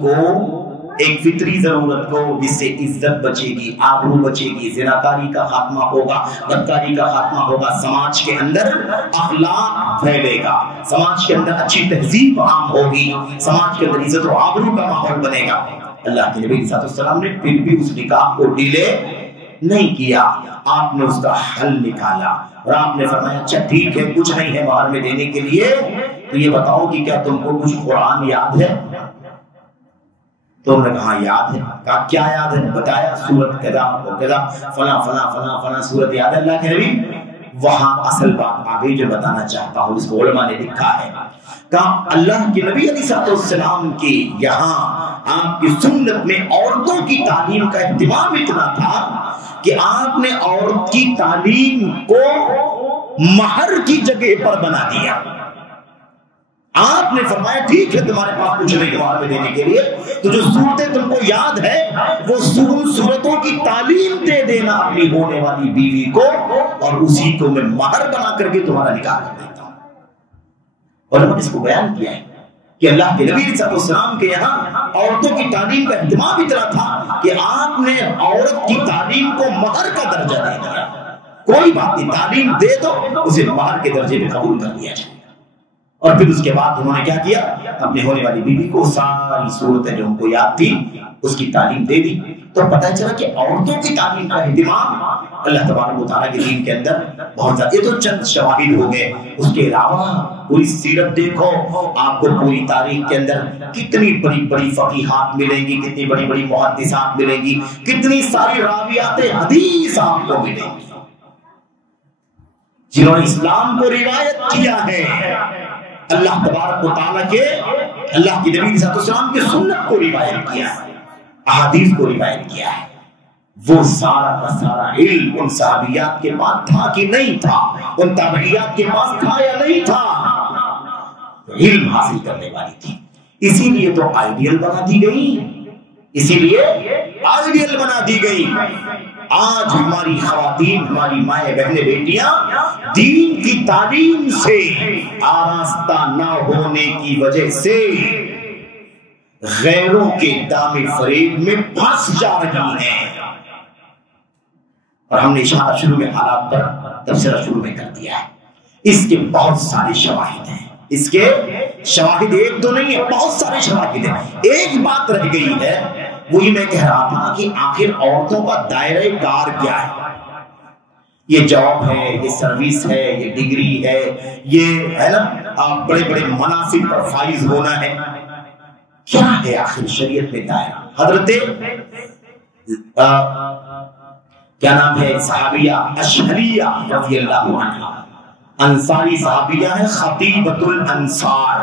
کو جس سے عزت بچے گی، آبرو بچے گی، زناکاری کا خاتمہ ہوگا، بدکاری کا خاتمہ ہوگا، سماج کے اندر اخلاق پھیلے گا، سماج کے اندر اچھی تہذیب عام ہوگی، سماج کے اندر عزت و آبرو کا ماحول بنے گا. اللہ کے نبی صلی اللہ علیہ وسلم نے پھر بھی اس نکاح کو ڈیلے نہیں کیا. آپ نے اس کا حل نکالا اور آپ نے فرمایا اچھا ٹھیک ہے کچھ نہیں ہے مہر میں دینے کے لیے، تو یہ بتاؤ کہ کیا تم کو کچھ قرآن یاد ہے؟ تو انہوں نے کہا یاد ہے. کہا کیا یاد ہے؟ بتایا سورت کذا و کذا، فلاں فلاں فلاں فلاں سورت یاد ہے. اللہ کے نبی وہاں اصل بات آگے جو بتانا چاہتا ہوں، جس کو علماء نے لکھا ہے، کہا اللہ کے نبی علیہ السلام کی یہاں آپ کی سنت میں عورتوں کی تعلیم کا اہتمام اتنا تھا کہ آپ نے عورت کی تعلیم کو مہر کی جگہ پر بنا دیا۔ آپ نے فرمایا ٹھیک ہے تمہارے پاس کچھ نہیں مہر میں دینے کے لیے، تو جو صورتیں تم کو یاد ہے وہ صورتوں کی تعلیم دے دینا اپنی ہونے والی بیوی کو، اور اسی کو میں مہر بنا کر کے تمہارا نکاح کر دیتا ہوں۔ اور ہم نے اس کو بیان کیا ہے کہ اللہ کے نبی صلی اللہ علیہ وسلم کے یہاں عورتوں کی تعلیم کا اہتمام اتنا تھا کہ آپ نے عورت کی تعلیم کو مہر کا درجہ دے دیا۔ کوئی بات نہیں، تعلیم دے دو، اسے مہر کے درجے میں قبول کر لیا جائے۔ اور پھر اس کے بعد انہوں نے کیا کیا، اپنے ہونے والی بیوی کو ساری صورتیں جو ان کو یاد تھی اس کی تعلیم دے دی۔ تو پتہ چلا کہ عورتوں کی تعلیم کا اہتمام اللہ تبارک و تعالیٰ کے دین کے اندر بہت زیادہ۔ یہ تو چند شواہد ہو گئے، اس کے علاوہ پوری سیرت دیکھو، آپ کو پوری تاریخ کے اندر کتنی بڑی بڑی فقیہات ملیں گی، کتنی بڑی بڑی محدثات ملیں گی، کتنی ساری راویات حدیث آپ کو ملیں گی جنہوں نے اسلام کو روایت کیا ہے، اللہ تبارک و تعالیٰ کے، اللہ کی نبی صلی اللہ علیہ وسلم کی سنت کو روایت کیا ہے، احادیث کو روایت کیا ہے۔ وہ سارا کا سارا علم ان صحابیات کے پاس تھا کہ نہیں تھا، ان تابعیات کے پاس تھا یا نہیں تھا، علم حاصل کرنے والی تھی۔ اسی لیے تو آئیڈیل بنا دی گئی، اسی لیے آئیڈیل بنا دی گئی۔ آج ہماری خواتین، ہماری مائیں بہنیں بیٹیاں دین کی تعلیم سے آراستہ نہ ہونے کی وجہ سے غیروں کے دام فریب میں پھنس جا رہی ہیں، اور ہم نے اشارہ شروع میں حالات پر تبصرہ شروع میں کر دیا ہے۔ اس کے بہت سارے شواہد ہیں، اس کے شواہد ایک تو نہیں ہے، بہت سارے شواہد ہیں۔ ایک بات رہ گئی ہے، وہی میں کہہ رہا تھا کہ آخر عورتوں کا دائرہ کار کیا ہے؟ یہ جاب ہے، یہ سروس ہے، یہ ڈگری ہے، یہ ہے نا بڑے بڑے مناصب پر فائز ہونا ہے، کیا ہے آخر شریعت میں دائرہ؟ حضرت کیا نام ہے صحابیہ اشہریہ رضی اللہ عنہ، انصاری صحابیہ ہے، خطیبۃ الانصار،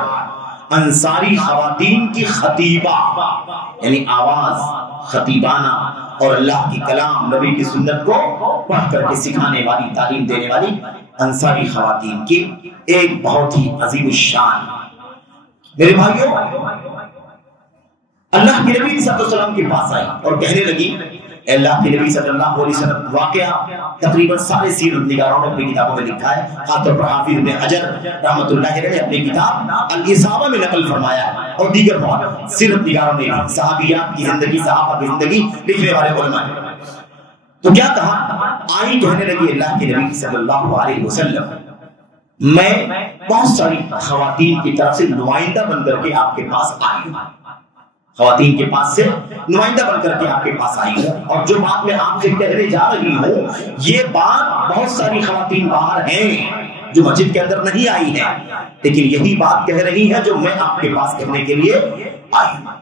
انصاری خواتین کی خطیبہ، یعنی آواز خطیبانہ اور اللہ کی کلام نبی کی سنت کو پڑھ کر کے سکھانے والی، تعلیم دینے والی انصاری خواتین کی ایک بہت ہی عظیم الشان۔ میرے بھائیوں، اللہ کے نبی صلی اللہ علیہ وسلم کے پاس آئی اور کہنے لگی، اے اللہ کے نبی صلی اللہ علیہ وسلم، واقعہ تقریباً سارے سیرت نگاروں نے اپنی کتابوں میں لکھا ہے، خاص طور پر حافظ ابن حجر رحمۃ اللہ علیہ نے اپنی کتاب الاصابہ میں نقل فرمایا ہے، اور دیگر بہت سیرت نگاروں نے صحابیات کی زندگی، صحابہ کی زندگی لکھنے والے علماء نے۔ تو کیا کہا، آئی کہنے لگی اللہ کے نبی صلی اللہ علیہ وسلم، میں بہت ساری خواتین کی طرف سے نمائندہ بن کر کے آپ کے پاس آئی ہوں، خواتین کے پاس سے نمائندہ بن کر کے آپ کے پاس آئی ہوں، اور جو بات میں آپ سے کہنے جا رہی ہوں یہ بات بہت ساری خواتین باہر ہیں جو مسجد کے اندر نہیں آئی ہیں، لیکن یہی بات کہہ رہی ہے جو میں آپ کے پاس کہنے کے لیے آئی ہوں۔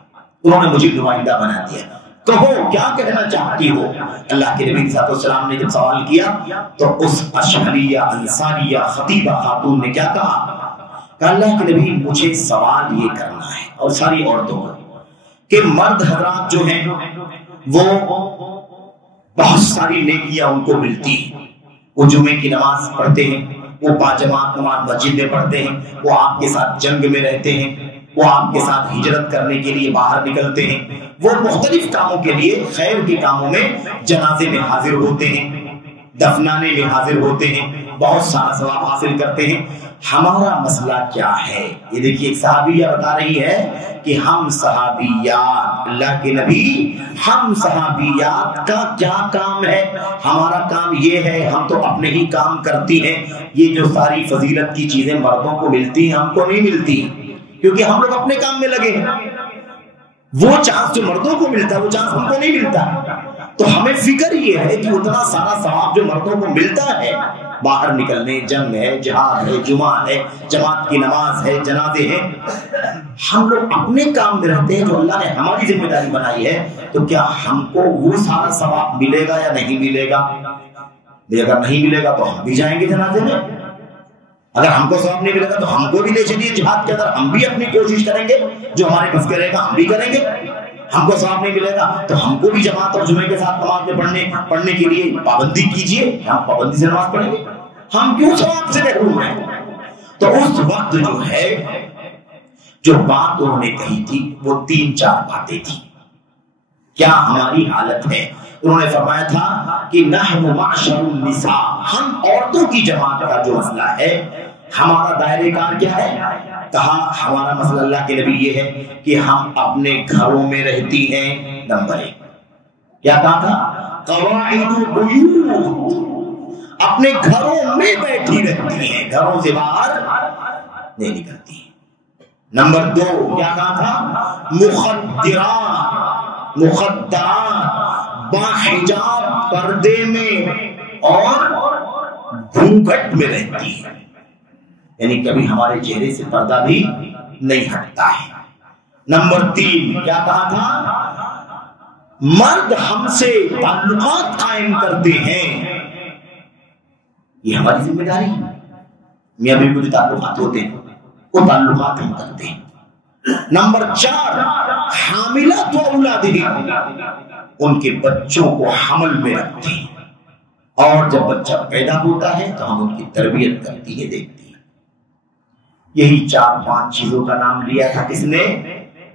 انہوں نے مجھے نمائندہ بنا دیا، کہو کیا کہنا چاہتی ہو؟ اللہ کے نبی صلی اللہ علیہ وسلم نے جب سوال کیا تو اس اشعریہ انصاریہ خطیبہ خاتون نے کیا کہا کہ اللہ کے نبی مجھے سوال یہ کرنا ہے، اور ساری عورتوں کو، کہ مرد حضرات جو ہیں وہ بہت ساری نیکیاں ان کو ملتی ہیں، وہ جمعے کی نماز پڑھتے ہیں، وہ باجماعت نماز مسجد میں پڑھتے ہیں، وہ آپ کے ساتھ جنگ میں رہتے ہیں، وہ آپ کے ساتھ ہجرت کرنے کے لیے باہر نکلتے ہیں، وہ مختلف کاموں کے لیے، خیر کے کاموں میں، جنازے میں حاضر ہوتے ہیں، دفنانے میں حاضر ہوتے ہیں، بہت سارا ثواب حاصل کرتے ہیں۔ ہمارا مسئلہ کیا ہے؟ یہ دیکھیے صحابیہ بتا رہی ہے کہ ہم صحابیات، اللہ کے نبی، ہم صحابیات کا کیا کام ہے؟ ہمارا کام یہ ہے، ہم تو اپنے ہی کام کرتی ہیں، یہ جو ساری فضیلت کی چیزیں مردوں کو ملتی ہیں ہم کو نہیں ملتی، کیونکہ ہم لوگ اپنے کام میں لگے ہیں۔ وہ چانس جو مردوں کو ملتا ہے وہ چانس ہم کو نہیں ملتا، تو ہمیں فکر یہ ہے کہ اتنا سارا ثواب جو مردوں کو ملتا ہے، باہر نکلنے، جنگ ہے، جہاد ہے، جمعہ ہے، جماعت کی نماز ہے، جنازے ہیں، ہم لوگ اپنے کام میں رہتے ہیں جو اللہ نے ہماری ذمہ داری بنائی ہے، تو کیا ہم کو وہ سارا ثواب ملے گا یا نہیں ملے گا؟ اگر نہیں ملے گا تو ہم بھی جائیں گے جنازے میں، اگر ہم کو ثواب نہیں ملے گا تو ہم کو بھی لے چلیے جہاد کے اندر، ہم بھی اپنی کوشش کریں گے، جو ہمارے بس کرے گا ہم بھی کریں گے۔ ہم کو ثواب نہیں ملے گا تو ہم کو بھی جماعت اور جمعے کے ساتھ نماز میں پڑھنے کے لیے پابندی کیجیے، ہم پابندی سے نماز پڑھیں گے، ہم کیوں ثواب سے محروم ہیں؟ تو اس وقت جو ہے جو بات انہوں نے کہی تھی وہ 3-4 باتیں تھی۔ کیا ہماری حالت ہے؟ انہوں نے فرمایا تھا کہ نحن معشر النساء، ہم عورتوں کی جماعت کا جو مسئلہ ہے، ہمارا دائرے کار کیا ہے؟ کہا ہمارا مسئلہ اللہ کے نبی یہ ہے کہ ہم اپنے گھروں میں رہتی ہیں۔ نمبر 1 کیا کہا تھا؟ قواعد البیوت، اپنے گھروں میں بیٹھی رہتی ہیں، گھروں سے باہر نہیں نکلتی۔ نمبر 2 کیا کہا تھا؟ مخدرات باحجاب پردے میں اور گھونگھٹ میں رہتی ہے، یعنی کبھی ہمارے چہرے سے پردہ بھی نہیں ہٹتا ہے۔ نمبر 3 کیا کہا تھا؟ مرد ہم سے تعلقات قائم کرتے ہیں، یہ ہماری ذمہ داری ہے۔ میاں بیوی کو جو تعلقات ہوتے ہیں وہ تعلقات ہم کرتے ہیں۔ نمبر 4 حاملات و اولادہم، ان کے بچوں کو حمل میں رکھتے ہیں، اور جب بچہ پیدا ہوتا ہے تو ہم ان کی تربیت کرتی ہے، دیکھتی ہے۔ یہی 4-5 چیزوں کا نام لیا تھا کس نے؟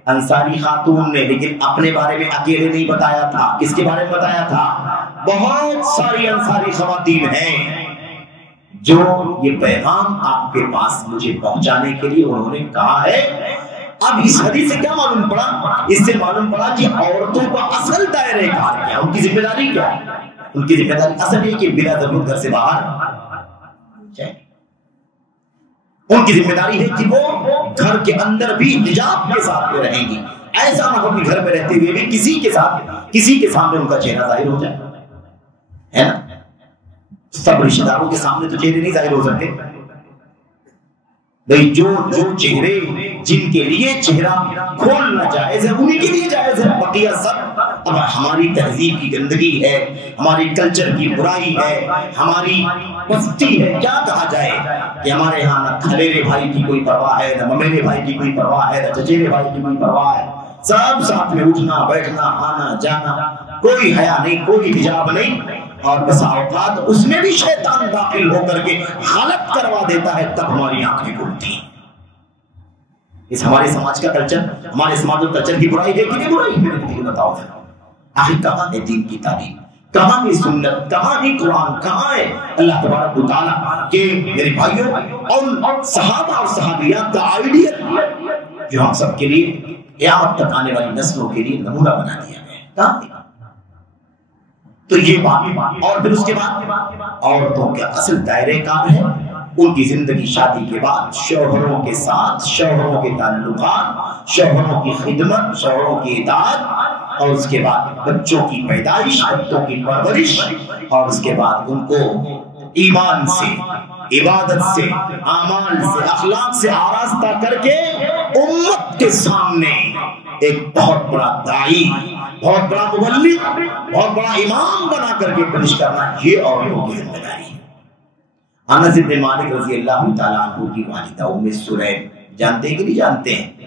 انصاری خاتون نے، لیکن اپنے بارے میں اکیلے نہیں بتایا تھا، کس کے بارے میں بتایا تھا؟ بہت ساری انصاری خواتین ہیں جو یہ پیغام آپ کے پاس مجھے پہنچانے کے لیے انہوں نے کہا ہے۔ اب اس حدیث سے کیا معلوم پڑا؟ اس سے معلوم پڑا کہ عورتوں کا اصل دائرہ کار کیا، ان کی ذمہ داری کیا ہے؟ ان کی ذمہ داری اصل یہ کہ بلا ضرورت گھر سے باہر جائیں۔ ان کی ذمہ داری ہے کہ وہ گھر کے اندر بھی حجاب کے ساتھ میں رہیں گی، ایسا نہ ہو کہ گھر میں رہتے ہوئے بھی کسی کے سامنے ان کا چہرہ ظاہر ہو جائے، ہے نا؟ سب رشتہ داروں کے سامنے تو چہرے نہیں ظاہر ہو سکتے بھئی، جو چہرے جن کے لیے چہرہ کھولنا جائز ہے انہی کے لیے جائز ہے، بقیہ سب اب ہماری تہذیب کی گندگی ہے، ہماری کلچر کی برائی ہے، ہماری پستی ہے۔ کیا کہا جائے کہ ہمارے ہاں نہ کھلیرے بھائی کی کوئی پرواہ ہے، نہ ممیرے بھائی کی کوئی پرواہ ہے، نہ چچیرے بھائی کی کوئی پرواہ ہے، سب ساتھ میں اٹھنا بیٹھنا آنا جانا، کوئی حیا نہیں، کوئی حجاب نہیں، اور بس اوقات اس میں بھی شیطان داخل ہو کر کے غلط کروا دیتا ہے، تب ہماری آنکھیں کھلتی ہیں۔ اس ہمارے سماج کا کلچر، ہمارے سماج اور کلچر کی برائی ہے کہ نہیں برائی؟ میرے بتاؤ آخر کہاں ہے دین کی تعلیم، کہاں ہے سنت، کہاں ہے قرآن، کہاں ہے اللہ تبارک و تعالیٰ کے میرے بھائیوں اور صحابہ اور صحابیات کا آئیڈیل جو ہم سب کے لیے قیامت تک آنے والی نسلوں کے لیے نمونہ بنا دیا گیا ہے، کہاں ہے؟ تو یہ بات، اور پھر اس کے بعد عورتوں کے اصل دائرے کار ہے ان کی زندگی شادی کے بعد شوہروں کے ساتھ، شوہروں کے تعلقات، شوہروں کی خدمت، شوہروں کی اطاعت، اور اس کے بعد بچوں کی پیدائش، بچوں کی پرورش، اور اس کے بعد ان کو ایمان سے، عبادت سے، اعمال سے، اخلاق سے آراستہ کر کے امت کے سامنے ایک بہت بڑا داعی، بہت بڑا مبلغ، بہت بڑا امام بنا کر کے پیش کرنا، یہ عورتوں کی ذمہ داری ہے۔ انس بن مالک رضی اللہ تعالیٰ عنہ کی والدہ ام سلیم، جانتے ہیں کہ نہیں جانتے ہیں؟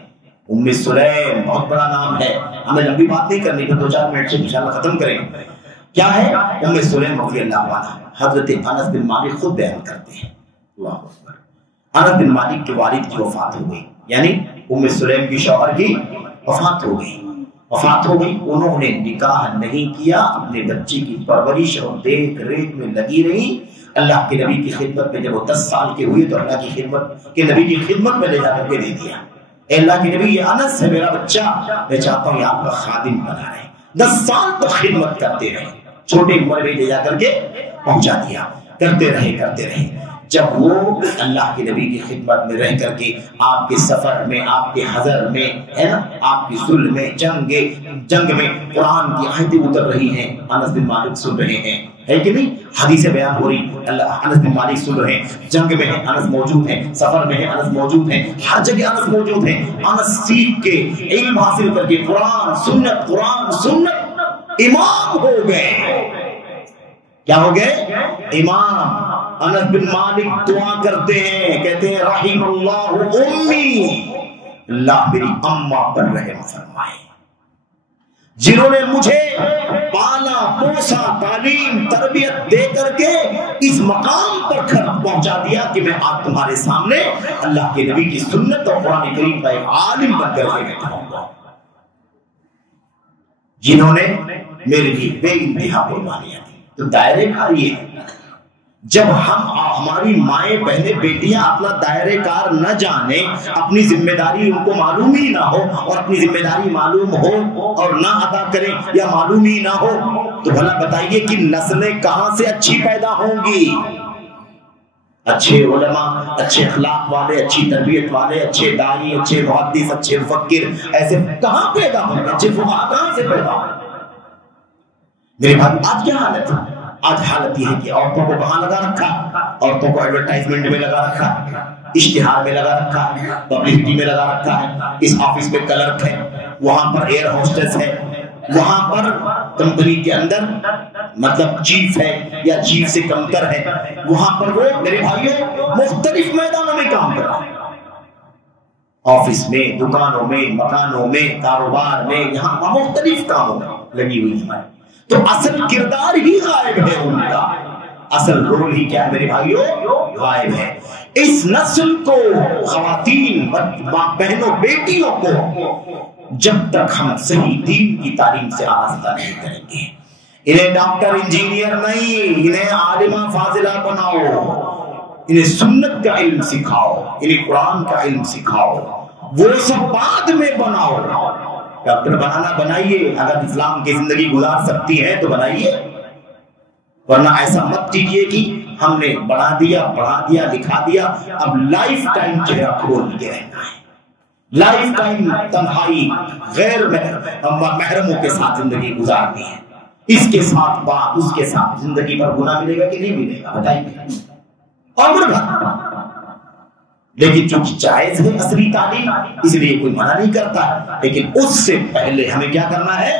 ام سلیم بہت بڑا نام ہے، ہمیں لمبی بات نہیں کرنی، تو 2-4 منٹ سے انشاءاللہ ختم کریں۔ کیا ہے ام سلیم رضی اللہ عنہ؟ حضرت انس بن مالک خود بیان کرتے ہیں، اللہ اکبر، انس بن مالک کے والد کی وفات ہو گئی، یعنی ام سلیم کی شوہر کی وفات ہو گئی، انہوں نے نکاح نہیں کیا، اپنے بچے کی پرورش اور دیکھ ریکھ میں لگی رہی۔ اللہ کے نبی کی خدمت میں جب وہ 10 سال کے ہوئے تو اللہ کی خدمت کے نبی کی خدمت میں لے جا کر کے دے دیا، اے اللہ کے نبی یہ انس ہے میرا بچہ، میں چاہتا ہوں یہ آپ کا خادم بنا رہے۔ 10 سال تک خدمت کرتے رہے، چھوٹی عمر میں لے جا کر کے پہنچا دیا، کرتے رہے۔ جب وہ اللہ کے نبی کی خدمت میں رہ کر کے آپ کے سفر میں، آپ کے حضر میں، ہے نا، آپ کی صلح میں، جنگ میں قرآن کی آیتیں اتر رہی ہیں، انس بن مالک سن رہے ہیں، ہے کہ نہیں؟ حدیثیں بیان ہو رہی، اللہ انس بن مالک سن رہے ہیں، جنگ میں ہے انس موجود ہیں، سفر میں ہے انس موجود ہیں، ہر جگہ انس موجود ہیں۔ انس سیکھ کے علم حاصل کر کے قرآن سنت امام ہو گئے۔ کیا ہو گئے؟ امام انس بن مالک دعا کرتے ہیں، کہتے ہیں رحم اللہ امی، اللہ میری اماں پر رحم فرمائے، جنہوں نے مجھے پالا پوسا، تعلیم تربیت دے کر کے اس مقام پر پہنچا دیا کہ میں آج تمہارے سامنے اللہ کے نبی کی سنت اور قرآن کریم کا ایک عالم بن کر کے بیٹھا ہوں گا، جنہوں نے میرے لیے بے انتہا قربانیاں دی۔ تو دائرے کار یہ ہے، جب ہماری مائیں بہنیں بیٹیاں اپنا دائرے کار نہ جانے، اپنی ذمہ داری ان کو معلوم ہی نہ ہو، اور اپنی ذمہ داری معلوم ہو اور نہ ادا کریں یا معلوم ہی نہ ہو، تو بھلا بتائیے کہ نسلیں کہاں سے اچھی پیدا ہوں گی؟ اچھے علماء، اچھے اخلاق والے، اچھی تربیت والے، اچھے داعی، اچھے محدث، اچھے مفکر ایسے کہاں پیدا ہوں گے؟ اچھے فقہاء کہاں سے پیدا ہوں گے؟ میرے بھائی آج کیا حالت ہے؟ آج حالت یہ ہے کہ عورتوں کو کہاں لگا رکھا، عورتوں کو ایڈورٹائزمنٹ میں لگا رکھا، اشتہار میں لگا رکھا ہے، پبلسٹی میں لگا رکھا ہے، اس آفس میں کلرک ہے، وہاں پر ایئر ہوسٹس ہے، وہاں پر کمپنی کے اندر مطلب چیف ہے یا چیف سے کم تر ہے، وہاں پر وہ میرے بھائیوں مختلف میدانوں میں کام کر رہا ہے، آفس میں، دکانوں میں، مکانوں میں، کاروبار میں، یہاں مختلف کاموں میں لگی ہوئی ہے ہماری۔ تو اصل کردار ہی غائب ہے ان کا، اصل رول ہی کیا ہے میرے بھائیوں؟ غائب ہے۔ اس نسل کو، خواتین بہنوں بیٹیوں کو جب تک ہم صحیح دین کی تعلیم سے آراستہ نہیں کریں گے، انہیں ڈاکٹر انجینئر نہیں، انہیں عالمہ فاضلہ بناؤ، انہیں سنت کا علم سکھاؤ، انہیں قرآن کا علم سکھاؤ، وہ سب بعد میں بناؤ۔ ڈاکٹر بنانا بنائیے، اگر اسلام کی زندگی گزار سکتی ہے تو بنائیے، ورنہ ایسا مت کیجیے کہ ہم نے بنا دیا، پڑھا دیا، لکھا دیا، اب لائف ٹائم چہرہ کھول کے رہنا ہے، لائف ٹائم تنہائی غیر محرموں کے ساتھ زندگی گزارنی ہے، اس کے ساتھ بات، اس کے ساتھ زندگی پر گناہ ملے گا کہ نہیں ملے گا بتائیے؟ عمر بھر۔ لیکن چونکہ جائز ہے اصلی تعلیم، اس لیے کوئی منع نہیں کرتا، لیکن اس سے پہلے ہمیں کیا کرنا ہے؟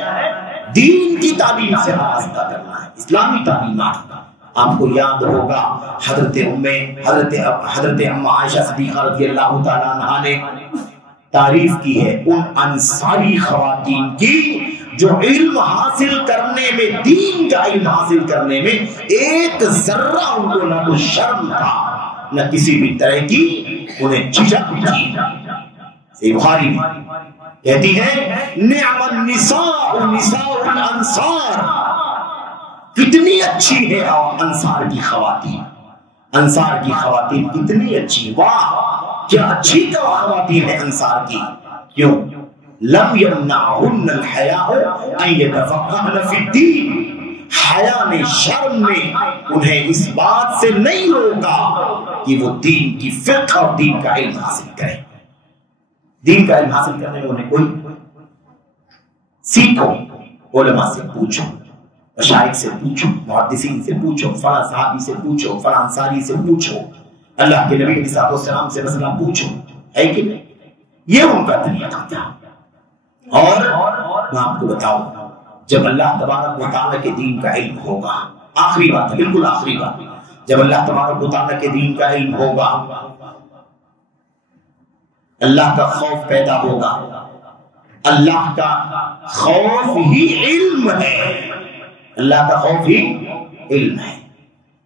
دین کی تعلیم سے آراستہ کرنا ہے، اسلامی تعلیمات۔ آپ کو یاد ہوگا حضرت اماں عائشہ صدیقہ رضی اللہ تعالیٰ عنہا نے تعریف کی ہے ان انصاری خواتین کی جو علم حاصل کرنے میں، دین کا علم حاصل کرنے میں ایک ذرہ ان کو نہ کوئی شرم تھا، نہ کسی بھی طرح کی انہیں جھجک تھی۔ صحیح بخاری میں کہتی ہے نعم النساء نساء الانصار، کتنی اچھی ہے انصار کی خواتین، انصار کی خواتین کتنی اچھی، واہ کیا اچھی خواتین ہیں انصار کی۔ کیوں؟ لم یمنعہن الحیاء ان یتفقہن فی الدین، حیا نے، شرم نے انہیں اس بات سے نہیں روکا کہ وہ دین کی فقہ اور دین کا علم حاصل کریں۔ دین کا علم حاصل کرنے میں انہیں کوئی، سیکھو، علماء سے پوچھو، مشائخ سے پوچھو، محدثین سے پوچھو، فلاں صحابی سے پوچھو، فلاں انصاری سے پوچھو، اللہ کے نبی علیہ الصلوۃ والسلام سے مسئلہ پوچھو، ہے کہ نہیں؟ یہ ان کا طریقہ تھا۔ اور میں آپ کو بتاؤں، جب اللہ تبارک و تعالیٰ کے دین کا علم ہوگا، آخری بات ہے، بالکل آخری بات، جب اللہ تبارک و تعالیٰ کے دین کا علم ہوگا، اللہ کا خوف پیدا ہوگا۔ اللہ کا خوف ہی علم ہے، اللہ کا خوف ہی علم ہے۔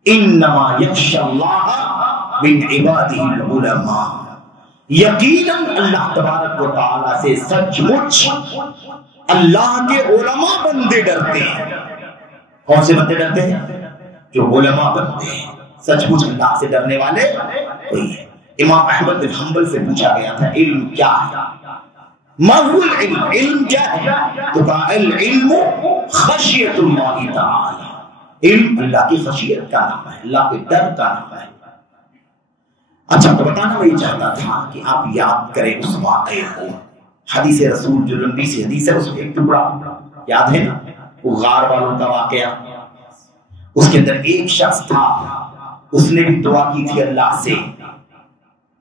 انما یخشی اللہ من عبادہ العلماء، یقیناً اللہ تبارک و تعالیٰ سے سچ مچ اللہ کے علماء بندے ڈرتے ہیں۔ کون سے بندے ڈرتے ہیں؟ جو علماء بندے ہیں، سچ مچ اللہ سے ڈرنے والے وہی ہے۔ امام احمد بن حنبل سے پوچھا گیا تھا علم کیا ہے؟ ما هو العلم؟ علم کیا ہے؟ تو کہا العلم خشیت اللہ تعالی، علم اللہ کی خشیت کا نام ہے، اللہ کے ڈر کا نام ہے۔ اچھا تو بتانا میں یہ چاہتا تھا کہ آپ یاد کریں اس واقعے کو، حدیث رسول جو لمبی سی حدیث ہے اس میں ایک ٹکڑا یاد ہے نا، وہ غار والوں کا واقعہ۔ اس کے اندر ایک شخص تھا، اس نے بھی دعا کی تھی اللہ سے،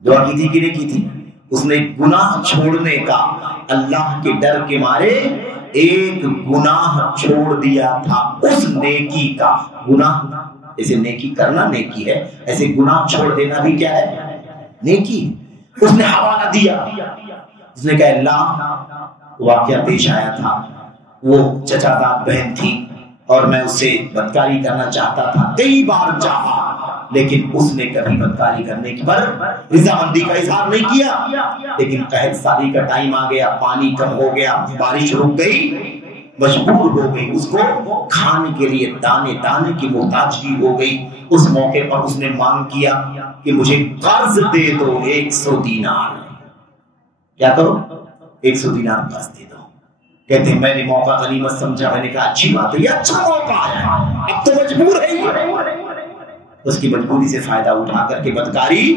دعا کی تھی کہ نہیں کی تھی؟ اس نے گناہ چھوڑنے کا، اللہ کے ڈر کے مارے ایک گناہ چھوڑ دیا تھا اس نیکی کا. گناہ ایسے نیکی کرنا نیکی ہے، ایسے گناہ چھوڑ دینا بھی کیا ہے؟ نیکی. اس نے حوالہ دیا، اس نے کہا اللہ واقعہ پیش آیا تھا، وہ چچا زاد بہن تھی اور میں اس سے بدکاری کرنا چاہتا تھا، کئی بار چاہا، لیکن اس نے کبھی بدکاری کرنے کی پر رضامندی کا اظہار نہیں کیا. لیکن قحط سالی کا ٹائم آ گیا، پانی کم ہو گیا، بارش رک گئی، مجبور ہو گئی، اس کو کھانے کے لیے دانے دانے کی محتاجگی ہو گئی. اس موقع پر اس نے مانگ کیا کہ مجھے قرض دے دو 100 دینار. کیا کرو؟ 100 دینار قرض دے دو. کہتے ہیں میں نے موقع غنیمت سمجھا، میں نے کہا اچھی بات ہے، یہ اچھا موقع ہے، اب تو مجبور ہے یہ. اس کی مجبوری سے فائدہ اٹھا کر کے بدکاری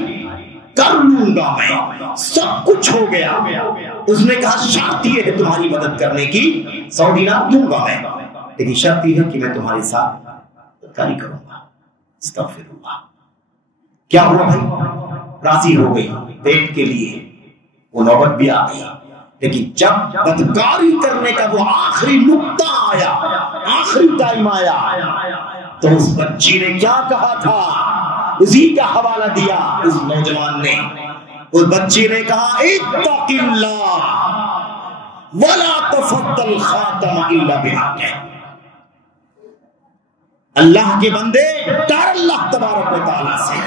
کر لوں گا میں، سب کچھ ہو گیا. اس نے کہا شرط یہ ہے تمہاری مدد کرنے کی، 100 دینار دوں گا میں، لیکن شرط یہ ہے کہ میں تمہارے ساتھ بدکاری کروں گا. استغفر اللہ. کیا ہوا بھائی؟ راضی ہو گئی پیٹ کے لیے، وہ نوبت بھی آ گئی. لیکن جب بدکاری کرنے کا وہ آخری نقطہ آیا، آخری ٹائم آیا، تو اس بچی نے کیا کہا تھا؟ اسی کا حوالہ دیا اس نوجوان نے. اس بچی نے کہا اتق اللہ ولا تفضل خاتم الا بحقہ. اللہ کے بندے ڈر اللہ تبارک و تعالیٰ سے،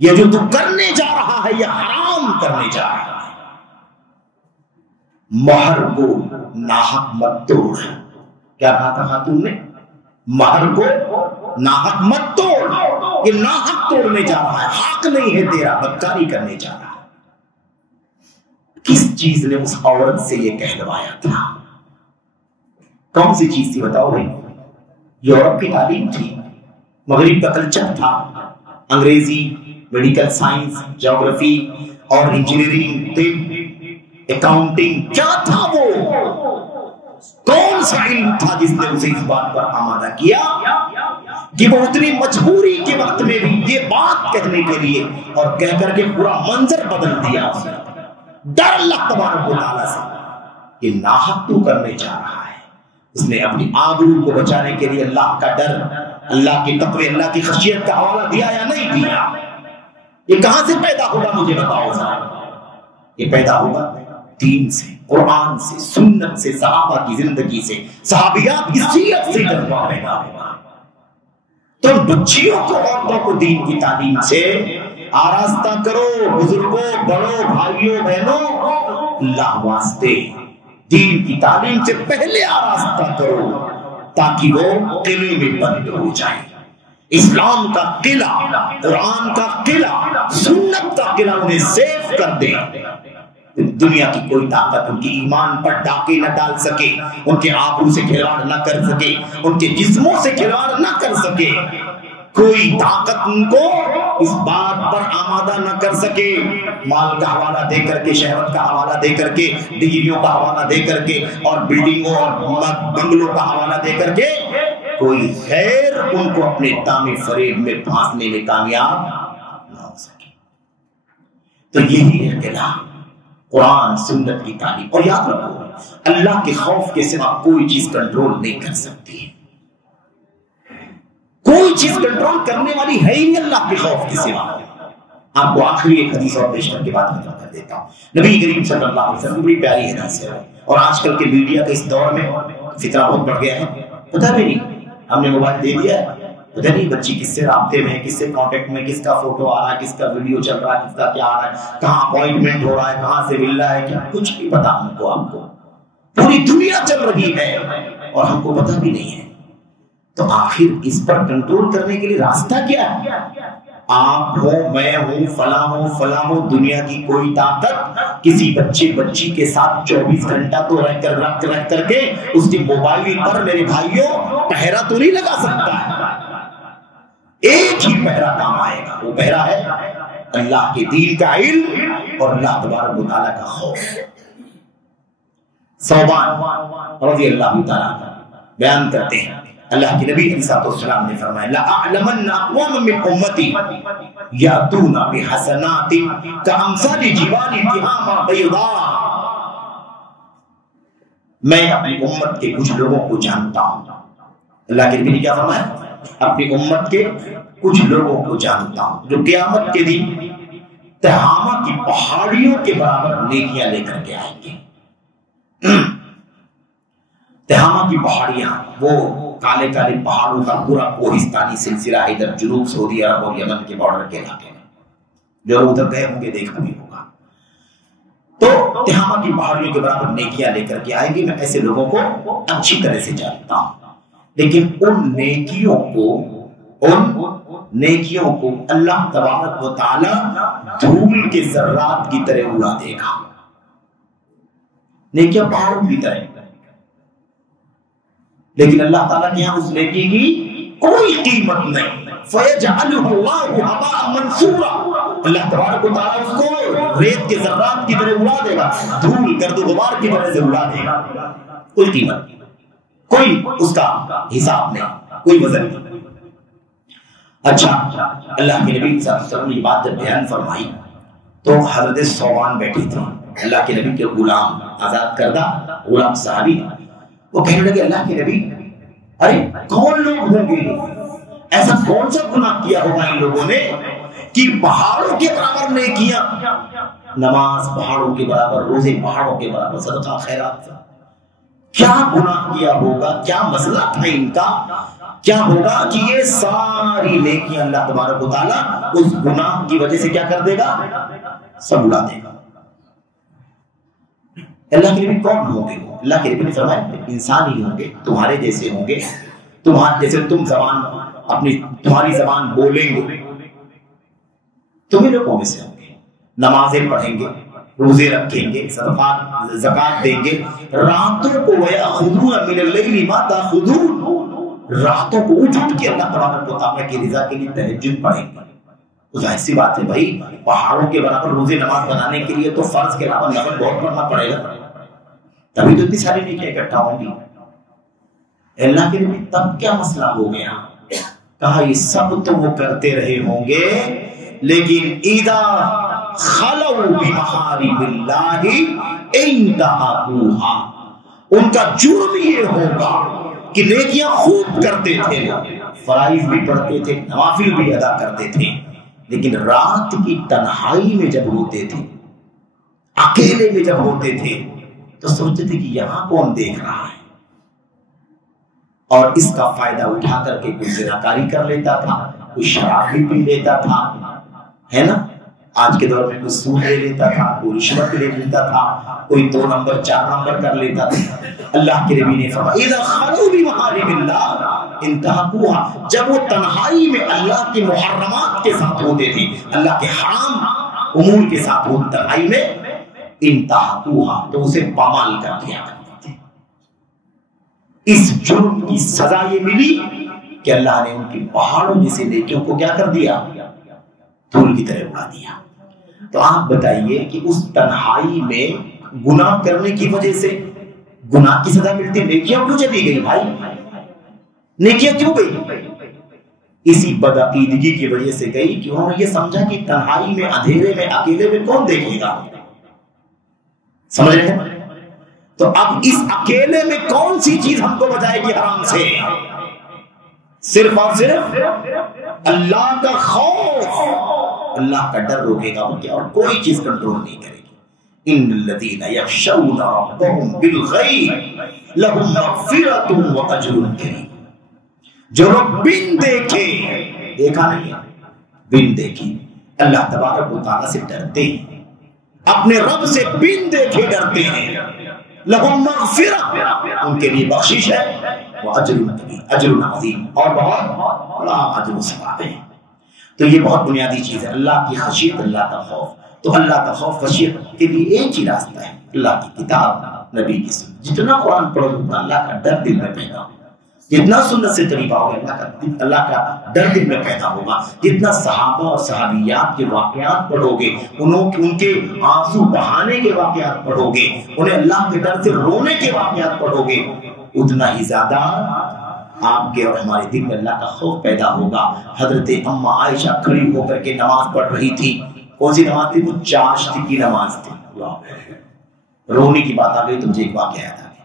یہ جو تو کرنے جا رہا ہے یہ حرام کرنے جا رہا ہے. مہر کو ناحق مت توڑ. کیا کہا تھا خاتون نے؟ مہر کو ناحق مت توڑ. یہ ناحق توڑنے جا رہا ہے، حق نہیں ہے تیرا، بدکاری کرنے جا رہا ہے. کس چیز نے اس عورت سے یہ کہلوایا تھا؟ کون سی چیز تھی بتاؤ بھائی؟ یورپ کی تعلیم تھی، مغرب کا کلچر تھا، انگریزی، میڈیکل سائنس، جغرافی اور انجینئرنگ، طب، اکاؤنٹنگ. کیا تھا وہ؟ کون سا علم تھا جس نے اسے اس بات پر آمادہ کیا کہ وہ اتنی مجبوری کے وقت میں بھی یہ بات کہنے کے لیے اور کہہ کر کے پورا منظر بدل دیا. ڈر اللہ تبارک و تعالیٰ سے، یہ ناحق تو کرنے جا رہا ہے. اس نے اپنی آبرو کو بچانے کے لیے اللہ کا ڈر، اللہ کے تقوی، اللہ کی خشیت کا حوالہ دیا یا نہیں دیا؟ یہ کہاں سے پیدا ہوگا مجھے بتاؤ ذرا. یہ پیدا ہوگا دین سے، قرآن سے، سنت سے، صحابہ کی زندگی سے، صحابیات کی سیرت سے جذبہ پیدا ہوگا. تو بچیوں کو، عورتوں کو دین کی تعلیم سے آراستہ کرو. بزرگوں، بڑوں، بھائیوں، بہنوں، اللہ واسطے دین کی تعلیم سے پہلے آراستہ کرو تاکہ وہ قلعے میں بند ہو جائے. اسلام کا قلعہ، قرآن کا قلعہ، سنت کا قلعہ انہیں سیف کر دے. دنیا کی کوئی طاقت ان کے ایمان پر ڈاکے نہ ڈال سکے، ان کے آبرو سے کھلواڑ نہ کر سکے، ان کے جسموں سے کھلواڑ نہ کر سکے. کوئی طاقت ان کو اس بات پر آمادہ نہ کر سکے. مال کا حوالہ دے کر کے، شہرت کا حوالہ دے کر کے، ڈگریوں کا حوالہ دے کر کے، اور بلڈنگوں اور بنگلوں کا حوالہ دے کر کے کوئی غیر ان کو اپنے دام فریب میں پھانسنے میں کامیاب نہ ہو سکے. تو یہی ہے قلعہ، قرآن سنت کی تعلیم. اور یاد رکھو اللہ کے خوف کے سوا کوئی چیز کنٹرول نہیں کر سکتی. کوئی چیز کنٹرول کرنے والی ہے ہی نہیں اللہ کے خوف کے سوا. آپ کو آخری ایک حدیث اور پیش کر کے بات ختم کر دیتا ہوں. نبی کریم صلی اللہ علیہ وسلم بڑی پیاری حدیث ہے. اور آج کل کے میڈیا کے اس دور میں فتنہ بہت بڑھ گیا ہے. پتہ بھی نہیں، ہم نے موبائل دے دیا ہے، پتہ نہیں بچی کس سے رابطے میں ہے، کس سے کانٹیکٹ میں، کس کا فوٹو آ رہا ہے، کس کا ویڈیو چل رہا ہے، کس کا کیا آ رہا ہے، کہاں اپوائنٹمنٹ ہو رہا ہے، کہاں سے مل رہا ہے، کیا کچھ نہیں پتا ہم کو. آپ کو پوری دنیا چل رہی ہے اور ہم کو پتہ بھی نہیں ہے. تو آخر اس پر کنٹرول کرنے کے لیے راستہ کیا ہے؟ آپ ہو، میں ہوں، فلاں ہو، فلاں ہو، دنیا کی کوئی طاقت کسی بچے بچی کے ساتھ 24 گھنٹہ تو رہ کر کے اس کی موبائل پر میرے بھائیوں پہرا تو نہیں لگا سکتا ہے. ایک ہی پہرا کام آئے گا، وہ پہرا ہے اللہ کے دین کا علم اور اللہ تبارک و تعالیٰ کا خوف. ثوبان رضی اللہ تعالیٰ بیان کرتے ہیں اللہ کے نبی علیہ السلام نے فرمایا لَأَعْلَمَنَّ أَقْوَامًا مِّنْ أُمَّتِي يَأْتُونَ بِحَسَنَاتٍ كَأَمْثَالِ جِبَالِ تِهَامَ بَيْضَاءَ. میں اپنی امت کے کچھ لوگوں کو جانتا ہوں. اللہ کے نبی نے کیا فرمایا؟ اپنی امت کے کچھ لوگوں کو جانتا ہوں جو قیامت کے دن تہامہ کی پہاڑیوں کے برابر نیکیاں لے کر کے آئیں گے. تہامہ کی پہاڑیاں وہ کالے کالے پہاڑوں کا پورا کوہستانی سلسلہ ادھر جنوب سعودی عرب اور یمن کے بارڈر کے علاقے میں، جو ادھر گئے ہوں گے دیکھا بھی ہوگا. تو تہامہ کی پہاڑیوں کے برابر نیکیاں لے کر کے آئیں گے. میں ایسے لوگوں کو اچھی طرح سے جانتا ہوں، لیکن ان نیکیوں کو اللہ تبارک و تعالی دھول کے ذرات کی طرح اڑا دے گا. نیکیاں پہاڑوں کی طرح، لیکن اللہ تعالیٰ کے یہاں اس نیکی کی کوئی قیمت نہیں. فَيَجْعَلُهُ اللَّهُ هَبَاءً مَنْثُورًا، اللہ تبارک و تعالیٰ اس کو ریت کے ذرات کی طرح اڑا دے گا، دھول گرد و غبار کی طرح سے اڑا دے گا. کوئی قیمت نہیں، کوئی اس کا حساب نہیں، کوئی وزن نہیں. اچھا، اللہ کے نبی صلی اللہ علیہ وسلم نے یہ بات جب بیان فرمائی تو حضرت ثوبان بیٹھے تھے، اللہ کے نبی کے غلام، آزاد کردہ غلام صحابی. وہ کہنے لگے اللہ کے نبی، ارے کون لوگ ہوں گے، ایسا کون سا گناہ کیا ہوگا ان لوگوں نے کہ پہاڑوں کے برابر نیکیاں، نماز پہاڑوں کے برابر، روزے پہاڑوں کے برابر، صدقہ خیرات، کیا گناہ کیا ہوگا، کیا مسئلہ تھا ان کا، کیا ہوگا کہ یہ ساری نیکیاں اللہ تبارک و تعالیٰ اس گناہ کی وجہ سے کیا کر دے گا، سب اڑا دے گا. اللہ کے نبی کون ہوں گے؟ اللہ کے نبی نے فرمایا انسان ہی ہوں گے، تمہارے جیسے ہوں گے، تمہارے جیسے تم تمہاری زبان بولیں گے، تمہیں لوگوں میں سے ہوں گے، نمازیں پڑھیں گے، روزے رکھیں گے، صدقات زکات دیں گے، راتوں کو وَيَأْخُذُونَ مِنَ اللَّيْلِ مَا تَأْخُذُونَ، راتوں کو اٹھ کے اللہ تبارک و تعالیٰ کی رضا کے لیے تہجد پڑھیں گے. تو ظاہر سی بات ہے بھائی، پہاڑوں کے برابر روزے نماز بنانے کے لیے تو فرض کے علاوہ نفل بہت پڑھنا پڑے گا، تبھی تو اتنی ساری نیکیاں اکٹھا ہوں گی. اللہ کے نبی تب کیا مسئلہ ہو گیا؟ کہا یہ سب تو وہ کرتے رہے ہوں گے، لیکن اذا خلوا بمحارم اللہ انتہکوہا، ان کا جرم یہ ہوگا کہ نیکیاں خوب کرتے تھے، فرائض بھی پڑھتے تھے، نوافل بھی ادا کرتے تھے، لیکن رات کی تنہائی میں جب ہوتے تھے، اکیلے میں جب ہوتے تھے تو سوچتے تھے کہ یہاں کون دیکھ رہا ہے، اور اس کا فائدہ اٹھا کر کے کوئی زناکاری کر لیتا تھا، کوئی شراب بھی پی لیتا تھا، ہے نا. آج کے دور میں کوئی سود لے لیتا تھا، کوئی رشوت لے لیتا تھا، کوئی 2 نمبر 4 نمبر کر لیتا تھا. اللہ کے نبی نے فرمایا اذا خلوا بمحارم اللہ انتہکوہا، جب وہ تنہائی میں اللہ کے محرمات کے ساتھ ہوتے تھے، اللہ کے حرام امور کے ساتھ وہ تنہائی میں انتہکوہا، تو اسے پامال کر دیا کرتے تھے. اس جرم کی سزا یہ ملی کہ اللہ نے ان کی پہاڑوں جیسے نیکیوں کو کیا کر دیا، دھول کی طرح اڑا دیا. تو آپ بتائیے کہ اس تنہائی میں گناہ کرنے کی وجہ سے گناہ کی سزا ملتی، نیکیاں کیوں چلی گئی بھائی؟ نیکیاں کیوں گئی؟ اسی بدعقیدگی کی وجہ سے گئی کہ انہوں نے یہ سمجھا کہ تنہائی میں، اندھیرے میں، اکیلے میں کون دیکھے گا. سمجھ رہے ہیں؟ تو اب اس اکیلے میں کون سی چیز ہم کو بچائے گی حرام سے؟ صرف اور صرف اللہ کا خوف، اللہ کا ڈر روکے گا، اور کوئی چیز کنٹرول نہیں کرے گی. ان الذین یخشون ربهم بالغیب لهم مغفرۃ واجر کریم، جو لوگ بن دیکھے، دیکھا نہیں ہے، بن دیکھی اللہ تبارک و تعالیٰ سے ڈرتے ہیں، اپنے رب سے بن دیکھے ڈرتے ہیں، لهم مغفرۃ، ان کے لیے بخشش ہے، واجر کریم، اجر عظیم، اور بہت بڑا اجر و ثواب ہے. تو یہ بہت بنیادی چیز ہے، اللہ کی خشیت، اللہ کا خوف. تو اللہ کا خوف خشیت کے لیے ایک ہی راستہ ہے، اللہ کی کتاب، نبی کی سنت. جتنا قرآن پڑھو اتنا اللہ کا ڈر دل میں پیدا ہوگا، جتنا سنت سے قریب ہوگا اللہ کا ڈر دل میں پیدا ہوگا. جتنا صحابہ اور صحابیات کے واقعات پڑھو گے، ان کے آنسو بہانے کے واقعات پڑھو گے، انہیں اللہ کے ڈر سے رونے کے واقعات پڑھو گے، اتنا ہی زیادہ آپ کے اور ہمارے دل میں اللہ کا خوف پیدا ہوگا. حضرت اما عائشہ کھڑی ہو کر کے نماز پڑھ رہی تھی. کون سی نماز تھی؟ وہ چاشتی کی نماز تھی. رونے کی بات آ گئی تو مجھے ایک واقعہ یاد آ گیا.